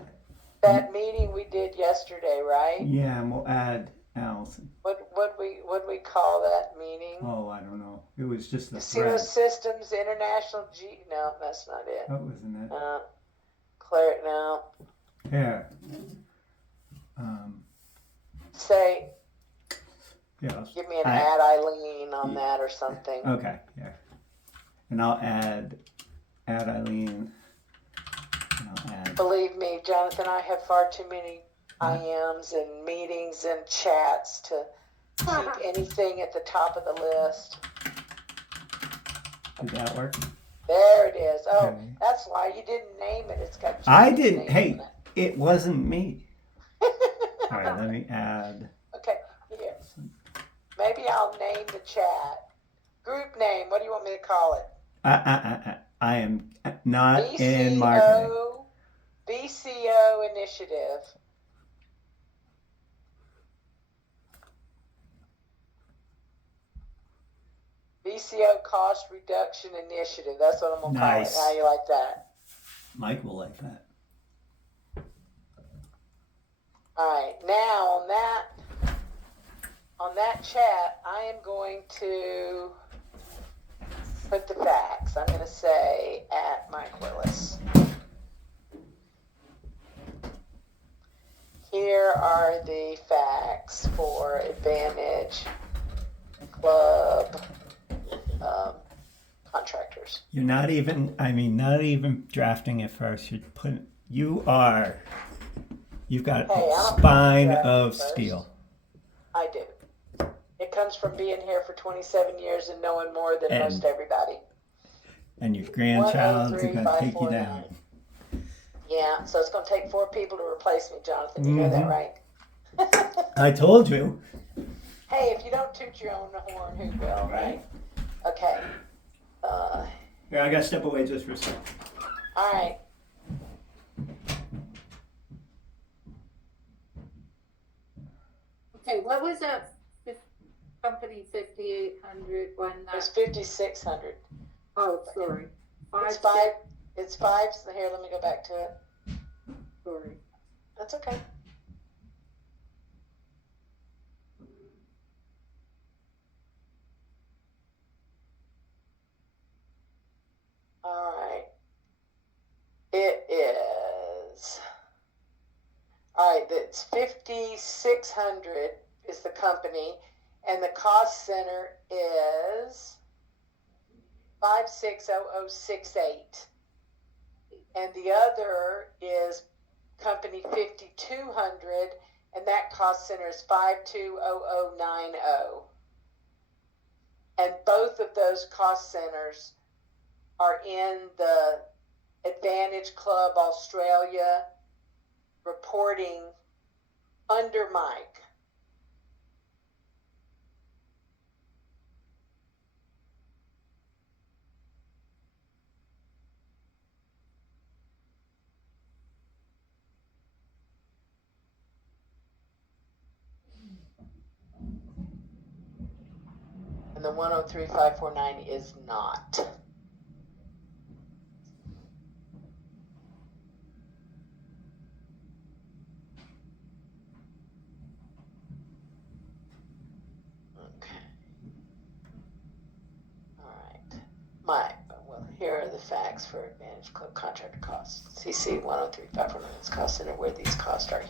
That meeting we did yesterday, right? Yeah, and we'll add Allison. What we call that meeting? Oh, I don't know. It was just the Casino thread. Systems International G. No, that's not it. That wasn't it. Claire, no. Here. Say, Yeah. give me an add Eileen on that or something. Okay. Yeah. And I'll add Eileen. And I'll add. Believe me, Jonathan, I have far too many IMs and meetings and chats to keep anything at the top of the list. Did that work? There it is. Oh, Okay. that's why you didn't name it. It's got. I Jonathan's didn't. name Hey, on it. it wasn't me. All right. Let me add. Okay, here. Maybe I'll name the chat. Group name, what do you want me to call it? I am not in marketing. BCO Initiative. BCO Cost Reduction Initiative. That's what I'm going to call it. Nice. How you like that? Mike will like that. All right. Now on that chat, I am going to put the facts. I'm going to say at Mike Willis. Here are the facts for Advantage Club contractors. You're not even. I mean, not even drafting it first. You've got a spine of steel. I do. It comes from being here for 27 years and knowing more than most everybody. And your grandchild is going to take you down. Yeah, so it's going to take 4 people to replace me, Jonathan. You know that, right? I told you. Hey, if you don't toot your own horn, who will, right? Okay. Here, I got to step away just for a second. All right. Okay, what was that company 5800 one? It was 5,600. Oh, sorry. It's five. Here, let me go back to it. Sorry. That's okay. All right. It is. All right, it's 5,600 is the company, and the cost center is 560068. And the other is company 5200, and that cost center is 520090. And both of those cost centers are in the Advantage Club Australia reporting under Mike. And the 103549 is not. Mike, well, here are the facts for Advantage Club contractor costs. CC 103549's cost center, where these costs are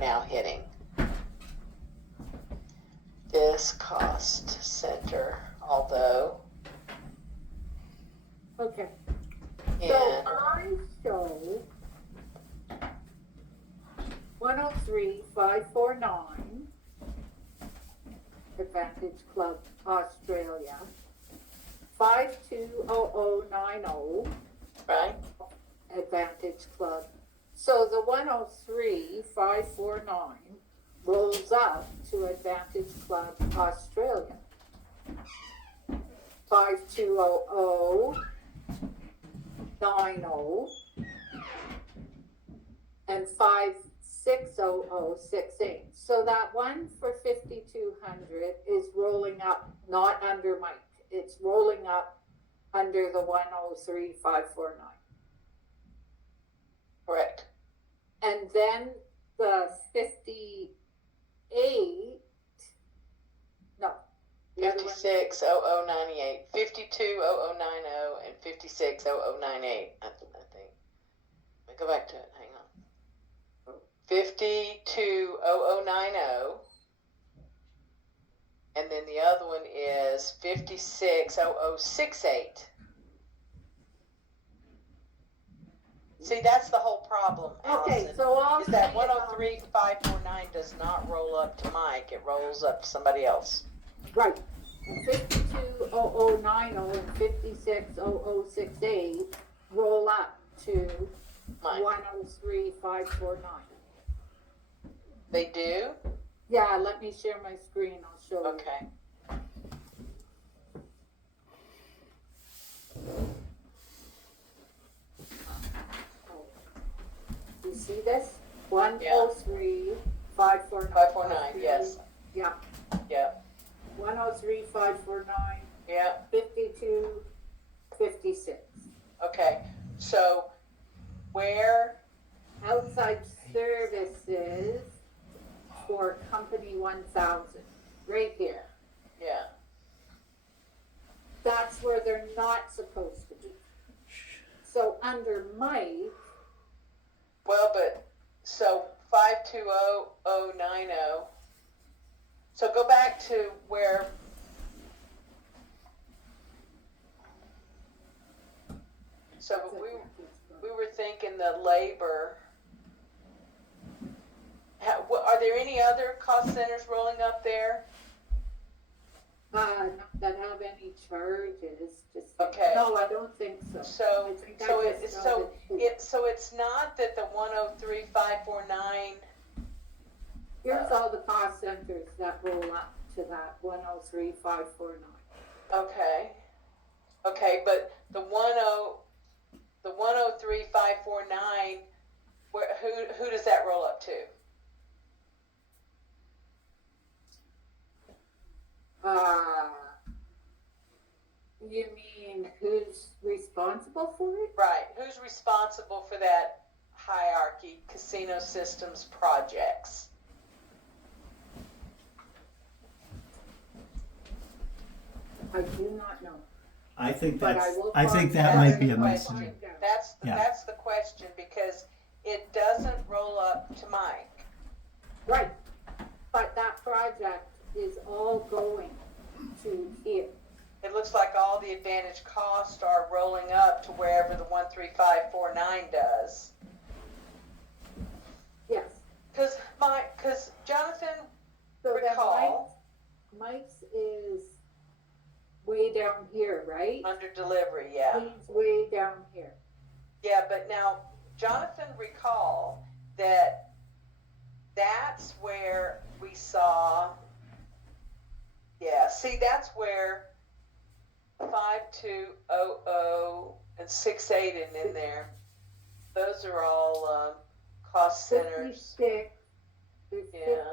now hitting. This cost center, although. Okay. So I show 103549 Advantage Club Australia. 520090, right? Advantage Club. So the 103549 rolls up to Advantage Club Australia. 520090 and 5600 60068. So that one for 5,200 is rolling up, not under Mike. It's rolling up under the 103,549. Correct. And then the 58, no. The other one- 560098, 520090, and 560098. I think. Let me go back to it. Hang on. 520090, and then the other one is 560068. See, that's the whole problem, Okay, Allison, so all is that 103,549 does not roll up to Mike. It rolls up to somebody else. Right. And 520090 and 560068 roll up to Mike. 103,549. They do? Yeah, let me share my screen. I'll show you. Okay. You see this? 103,549. 549, yes. Yeah. Yeah. 103,549. Yeah. 5256. Okay. So, where? Outside services for company 1000. Right here. Yeah. That's where they're not supposed to be. So under Mike, Well, but, so 520090. So go back to where. So we were thinking the labor. Are there any other cost centers rolling up there? not that have any charges, just. Okay. No, I don't think so. So I think I so just it's saw so it's not that the 103,549. Here's all the cost centers that roll up to that 103,549. Okay. Okay, but the 103,549, who does that roll up to? You mean who's responsible for it? Right. Who's responsible for that hierarchy, casino systems projects? I do not know. I think But that's. I will I think find that out. might be a That's the mystery. question. Yeah. That's the question, because it doesn't roll up to Mike. Right, but that project is all going to here. It looks like all the advantage costs are rolling up to wherever the 13549 does. Yes. Because Jonathan, So then recall Mike's is way down here, right? under delivery, yeah. He's way down here. Yeah, but now, Jonathan, recall that that's where we saw, yeah, see, that's where 5200 and 68 in there. Those are all cost centers. 56, Yeah.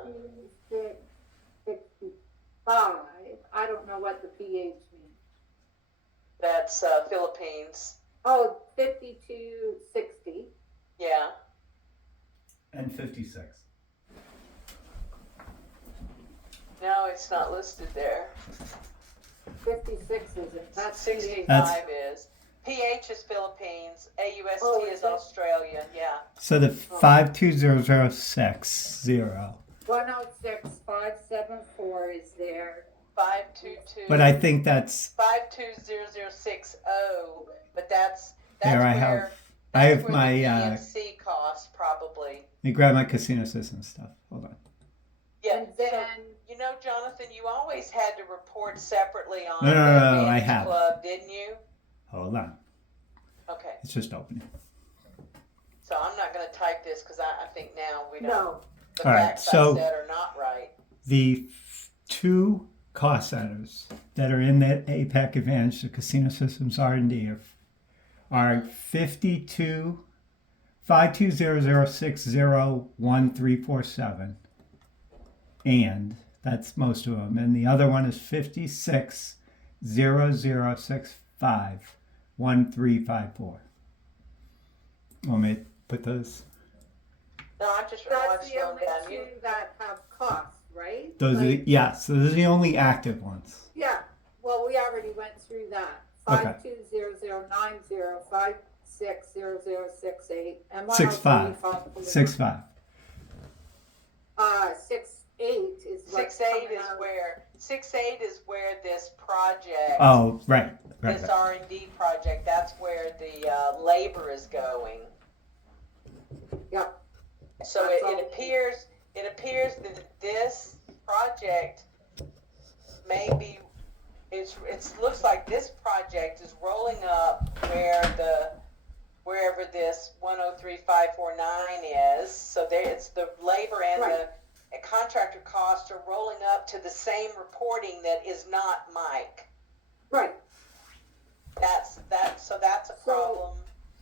56, 65. I don't know what the PH means. That's Philippines. Oh, 5260. Yeah. And 56. No, it's not listed there. 56 isn't. That's 65 That's- is. PH is Philippines. AUST Oh, is is it? Australia. Yeah. So the 520060. 106574 is there. 522. But I think that's 520060. But that's there. I where have. I have where my. the EMC cost probably. Let me grab my casino system stuff. Hold on. Yeah. And then So, Jonathan, you always had to report separately on No, the I Advantage have. Club, didn't you? Hold on. Okay. It's just opening. So I'm not going to type this because I think now we don't. no. The All right, facts so- I said are not right. The two cost centers that are in that APAC Advantage, the Casino Systems R&D, are 52 5200601347. And that's most of them. And the other one is 5600651354. Want me to put those? No, I'm just That's the scrolling only down. two that have costs, right? Those are Like, yeah, so those are the only active ones. yeah, well, we already went through that. Okay. 520090560068 and 65. 65. 68 is what's 6.8 coming is out. where 6.8 is where this project, Oh, right. this R&D project, that's where the labor is going. Yep. So That's it all. appears that this project may be, it looks like this project is rolling up wherever this 103549 is. So there, it's the labor and Right. the contractor costs are rolling up to the same reporting that is not Mike. Right. So that's a problem.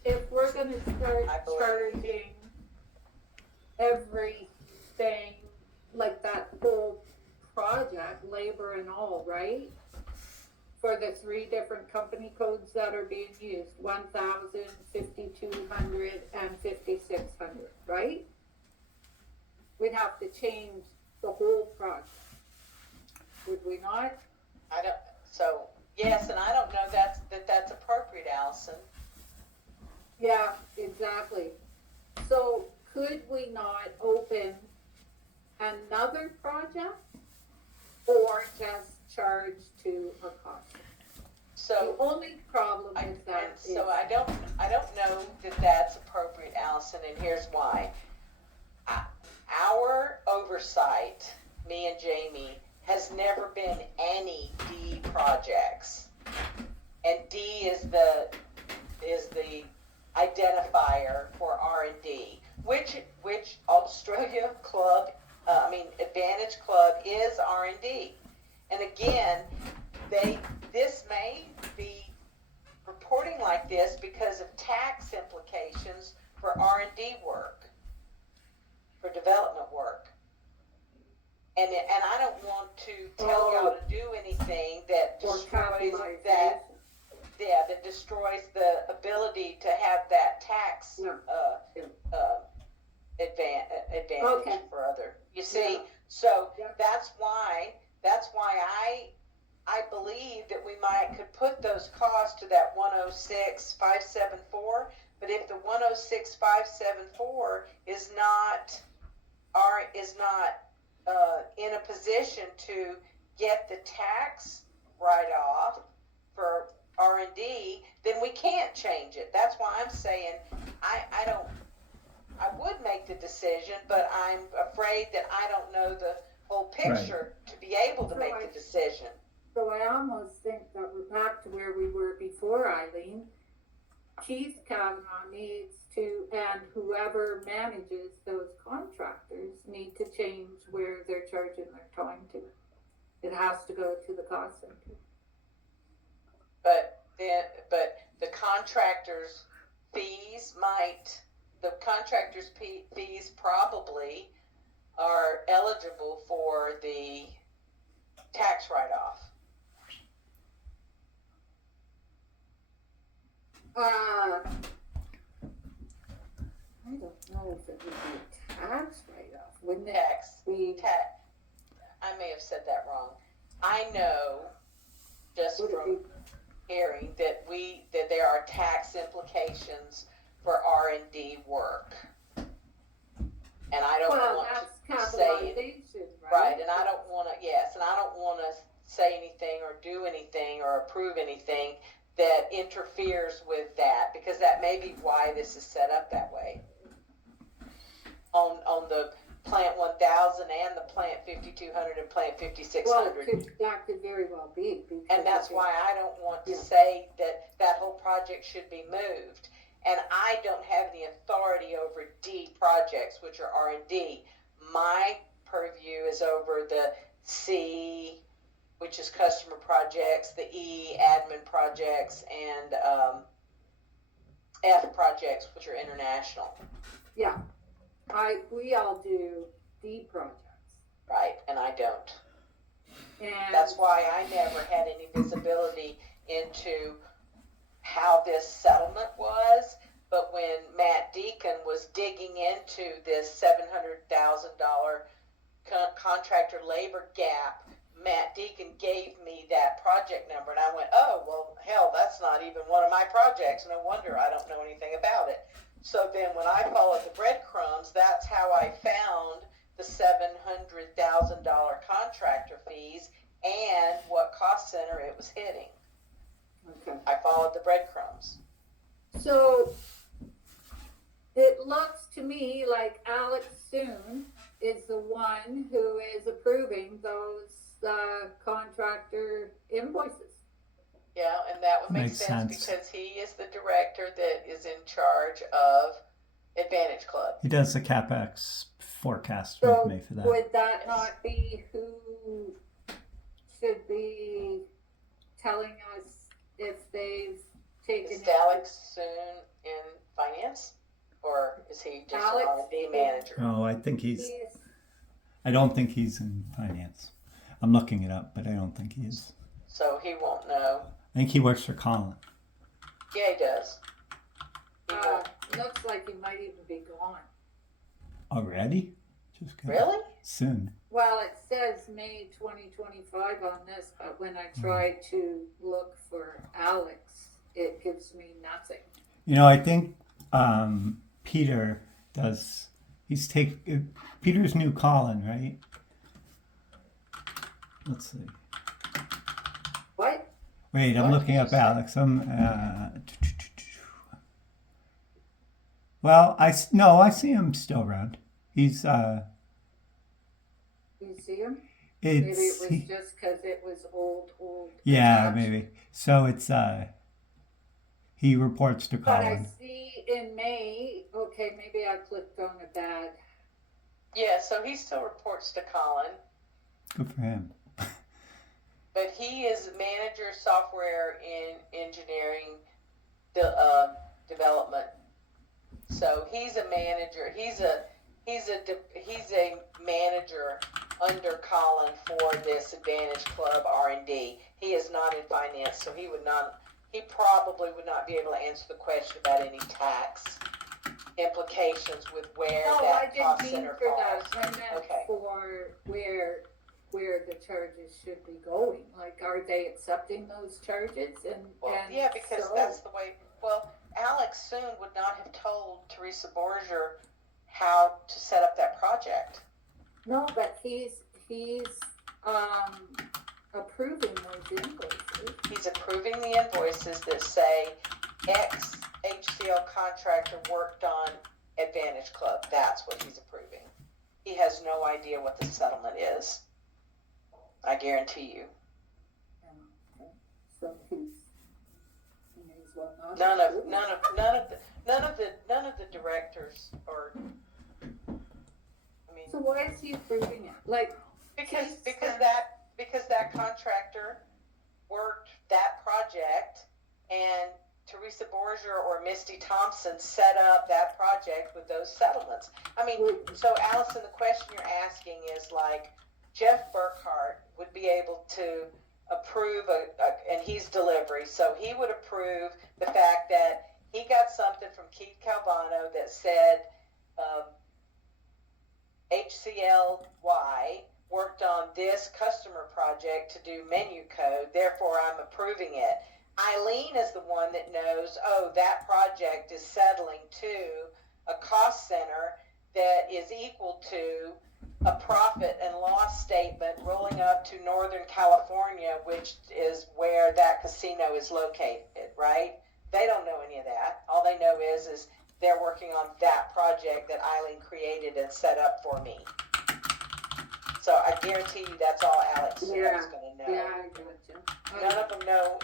If we're gonna start I believe. charging everything, like that whole project, labor and all, right? For the 3 different company codes that are being used, 1000, 5200, and 5600, right? We'd have to change the whole project, would we not? Yes, and I don't know that's appropriate, Allison. Yeah, exactly. So could we not open another project or just charge to a cost? So the only problem with that is, so I don't know that that's appropriate, Allison, and here's why. Our oversight, me and Jamie, has never been any D projects, and D is the identifier for R&D, which Australia Club, Advantage Club is R&D, and again, this may be reporting like this because of tax implications for R&D work, for development work. And I don't want to tell y'all to do anything that destroys the ability to have that tax advantage for other. You see, so that's why I believe that we could put those costs to that 106,574. But if the 106,574 is not in a position to get the tax write-off for R&D, then we can't change it. That's why I'm saying I would make the decision, but I'm afraid that I don't know the whole picture to be able to make the decision. So I almost think that we're back to where we were before, Eileen. Keith Kavanaugh needs to, and whoever manages those contractors need to change where they're charging their time to. It has to go to the cost center. But the contractors' fees probably are eligible for the tax write-off. I don't know if it would be a tax write-off, wouldn't it? I may have said that wrong. I know just from hearing that there are tax implications for R&D work, and I don't want to say right, and I don't want to say anything or do anything or approve anything that interferes with that, because that may be why this is set up that way. On the plant 1000 and the plant 5200 and plant 5600. Well, that could very well be. And that's why I don't want to say that whole project should be moved. And I don't have any authority over D projects, which are R&D. My purview is over the C, which is customer projects, the E, admin projects, and F projects, which are international, Yeah, we all do D projects. right? And I don't. And That's why I never had any visibility into how this settlement was. But when Matt Deacon was digging into this $700,000 contractor labor gap, Matt Deacon gave me that project number, and I went, oh, well, hell, that's not even one of my projects. No wonder I don't know anything about it. So then when I followed the breadcrumbs, that's how I found the $700,000 contractor fees and what cost center it was hitting. okay. I followed the breadcrumbs. So it looks to me like Alex Soon is the one who is approving those contractor invoices. Yeah, and that would make Makes sense sense. because he is the director that is in charge of Advantage Club. He does the CapEx forecast So with me for that. would that Yes. not be who should be telling us if they've taken Is it? Alex soon in finance, or is he just Alex an R&D manager? Oh, I think He's, I don't think he's in finance. I'm looking it up, but I don't think he is. So he won't know. I think he works for Colin. Yeah, he does. He won't. looks like he might even be gone. Already? Just kidding. Really? Soon. Well, it says May 2025 on this, but when I try to look for Alex, it gives me nothing. You know, I think Peter does. Peter's new Colin, right? Let's see. What? Wait, I'm What looking did up you say? Alex. Well, I see him still around. He's Do you see him? Maybe it it's was just because it was old. yeah, attached. maybe. So it's he reports to But I Colin. see in May, okay, maybe I clicked on a bad. Yeah, so he still reports to Colin, Good for him. but he is manager software in engineering development. So he's a manager. He's a manager under Colin for this Advantage Club R&D. He is not in finance, so he probably would not be able to answer the question about any tax implications with where No, I that didn't cost mean center for falls. that. I meant Okay. for where the charges should be going. Like, are they accepting those charges? Well, and yeah, because so, that's the way. Well, Alex soon would not have told Teresa Borger how to set up that project. no, but he's approving those invoices. He's approving the invoices that say X HCL contractor worked on Advantage Club. That's what he's approving. He has no idea what the settlement is. I guarantee you. Okay. So he may as well not. None approve it. of the directors or. I mean, So why is he approving it? Like, because that contractor worked that project, and Teresa Borger or Misty Thompson set up that project with those settlements. I mean, so Allison, the question you're asking is like Jeff Burkhart would be able to approve and he's delivery, so he would approve the fact that he got something from Keith Calvano that said HCLY worked on this customer project to do menu code, therefore I'm approving it. Eileen is the one that knows, oh, that project is settling to a cost center that is equal to a profit and loss statement rolling up to Northern California, which is where that casino is located, right? They don't know any of that. All they know is they're working on that project that Eileen created and set up for me. So I guarantee you that's all Alex is going to know. Yeah, I gotcha. None of them know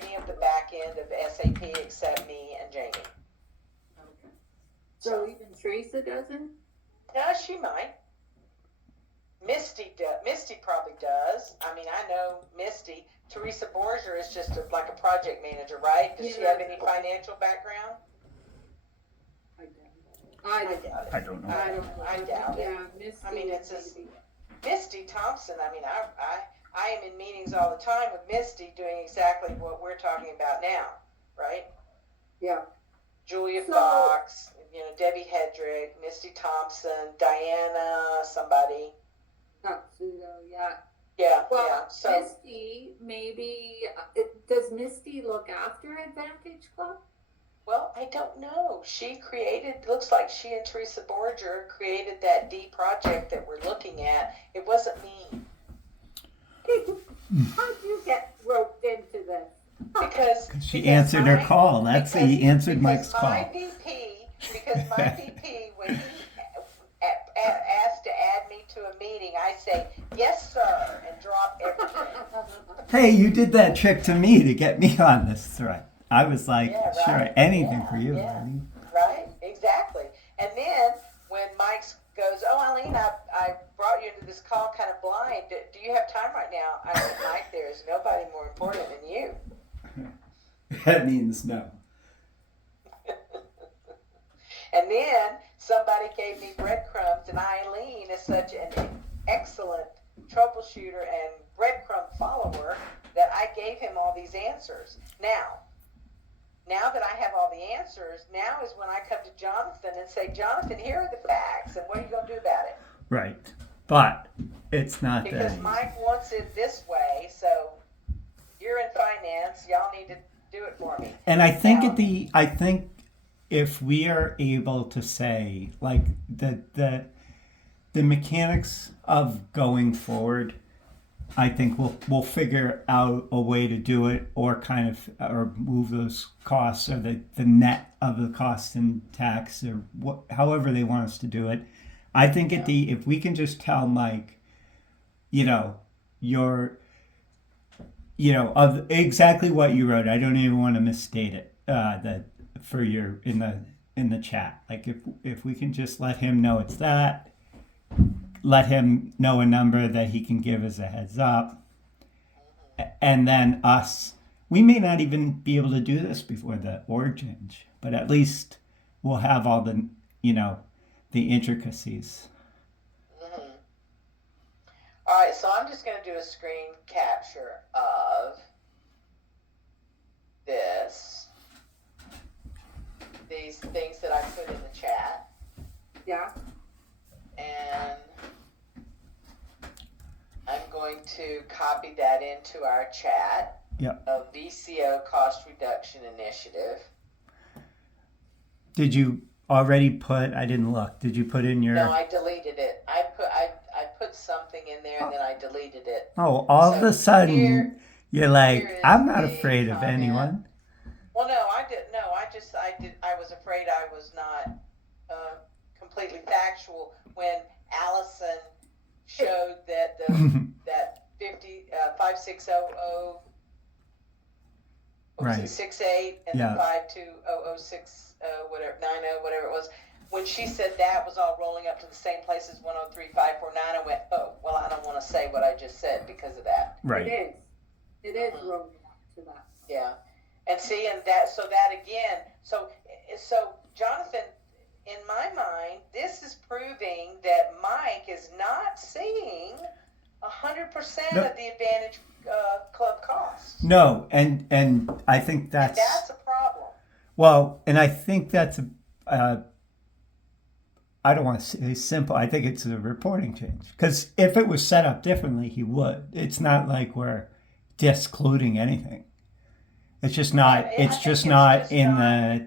any of the back end of SAP except me and Jamie. Okay. So even Teresa doesn't? Yeah, she might. Misty probably does. I mean, I know Misty. Teresa Borger is just like a project manager, right? Does she have any financial background? I I don't know. I doubt it. Yeah, Misty. I mean, it's Misty Thompson. I mean, I am in meetings all the time with Misty doing exactly what we're talking about now, right? Yeah. Julia So- Fox, Debbie Hedrick, Misty Thompson, Diana, somebody. Pseudo, yeah. Yeah, Well, yeah. So, Misty, maybe, does Misty look after Advantage Club? well, I don't know. Looks like she and Teresa Borger created that D project that we're looking at. It wasn't me. How'd you get roped into this? Because She answered her call. He answered Mike's call. Because my VP, when he asked to add me to a meeting, I say, yes, sir, and drop everything. Hey, you did that trick to me to get me on this thread. I was like, Yeah, right. sure, anything for you, Yeah. Arlene. Right, exactly. And then when Mike goes, oh, Eileen, I brought you into this call kind of blind. Do you have time right now? I said, Mike, there is nobody more important than you. That means no. And then somebody gave me breadcrumbs, and Eileen is such an excellent troubleshooter and breadcrumb follower that I gave him all these answers. Now that I have all the answers, now is when I come to Jonathan and say, Jonathan, here are the facts, and what are you going to do about it? Right. But it's not Because that Mike wants it this way, so you're in finance, y'all need to do it for me. And I think Now- I think if we are able to say like the mechanics of going forward, I think we'll figure out a way to do it, or or move those costs, or the net of the cost and tax, or however they want us to do it. I think if we can just tell Mike, of exactly what you wrote. I don't even want to misstate it. That for your in the chat. Like if we can just let him know it's that. Let him know a number that he can give as a heads up. And then we may not even be able to do this before the org change, but at least we'll have all the intricacies. Mm-hmm. All right, so I'm just going to do a screen capture of these things that I put in the chat. Yeah. And I'm going to copy that into our chat. Yep. Of VCO Cost Reduction Initiative. Did you already put? I didn't look. Did you put in your? No, I deleted it. I put something in there and then I deleted it. Oh, all of a sudden you're like, here is I'm not a afraid of comment. anyone. Well, no, I didn't. No, I was afraid I was not completely factual when Allison showed that that 5600 Right. 68 and Yeah. the 52006 whatever 90 whatever it was. When she said that was all rolling up to the same place as 103549, I went, oh well, I don't want to say what I just said because of that. Right. It is rolling up to that. Yeah, and see, and that again. So Jonathan, in my mind, this is proving that Mike is not seeing 100% No. of the Advantage Club costs. No, and I think And that's a problem. well, and I think that's I don't want to say simple. I think it's a reporting change, because if it was set up differently, he would. It's not like we're discluding anything. It's just not. It hadn't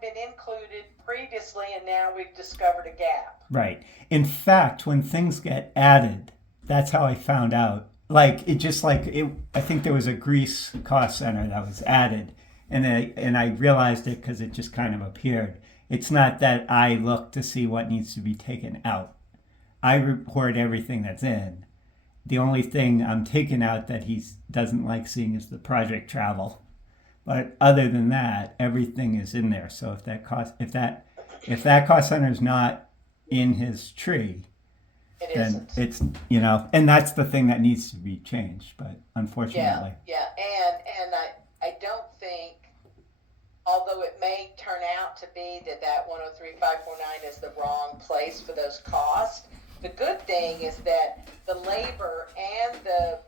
been included previously, and now we've discovered a gap. Right. In fact, when things get added, that's how I found out. I think there was a grease cost center that was added, and I realized it because it just kind of appeared. It's not that I look to see what needs to be taken out. I report everything that's in. The only thing I'm taking out that he doesn't like seeing is the project travel. But other than that, everything is in there. So if that cost center is not in his tree, It then isn't. it's, and that's the thing that needs to be changed, but unfortunately. Yeah, and I don't think, although it may turn out to be that 103,549 is the wrong place for those costs, the good thing is that the labor and the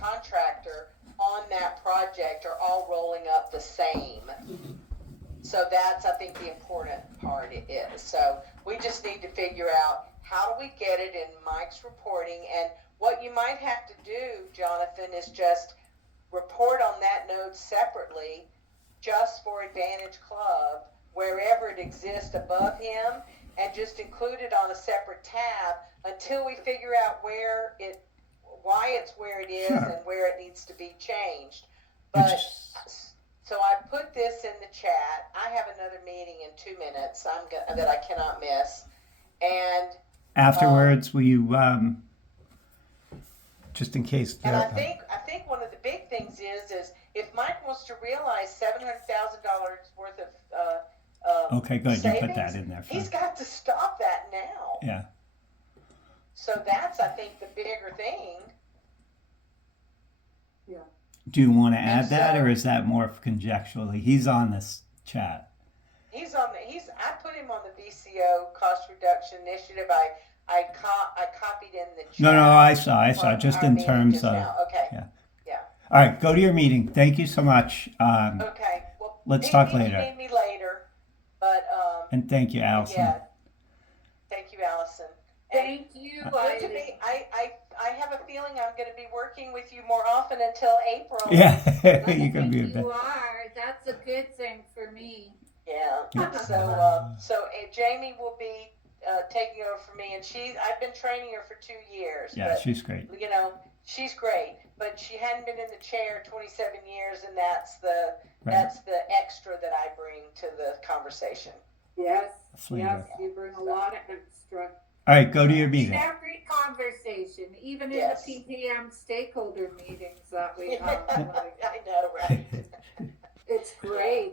contractor on that project are all rolling up the same. So that's, I think, the important part is. So we just need to figure out how do we get it in Mike's reporting, and what you might have to do, Jonathan, is just report on that node separately just for Advantage Club, wherever it exists above him, and just include it on a separate tab until we figure out why it's where it is, Sure. and where it needs to be changed. But so I put this in the chat. I have another meeting in 2 minutes that I cannot miss, and Afterwards, will you, just in case. and I think one of the big things is if Mike wants to realize $700,000 worth of Okay, good. savings, You put that in there. he's got to stop that now. Yeah. So that's, I think, the bigger thing. Yeah. Do you want to add that, so- or is that more conjecturally? He's on this chat. I put him on the VCO cost reduction initiative. I copied in the chat. No, I saw. from Just our in meeting terms just of. now. Okay. Yeah. Yeah. All right, go to your meeting. Thank you so much. Okay. Well, Let's ping talk me if later. you need me later, but And thank you, Allison. yeah. Thank you, Allison. And Thank you, good to Eileen. be. I have a feeling I'm going to be working with you more often until April. Yeah, I you're gonna think be a you bit. are. That's a good thing for me. Yeah. Yeah. So Jamie will be taking over for me, and I've been training her for 2 years. Yeah, but, she's great. she's great, but she hadn't been in the chair 27 years, and that's the Right. extra that I bring to the conversation. Yes, Flavor. yes, you bring a lot of extra. All right, go to your In meeting. every conversation, even Yes. in the PTM stakeholder meetings that we have. I know, right? It's great.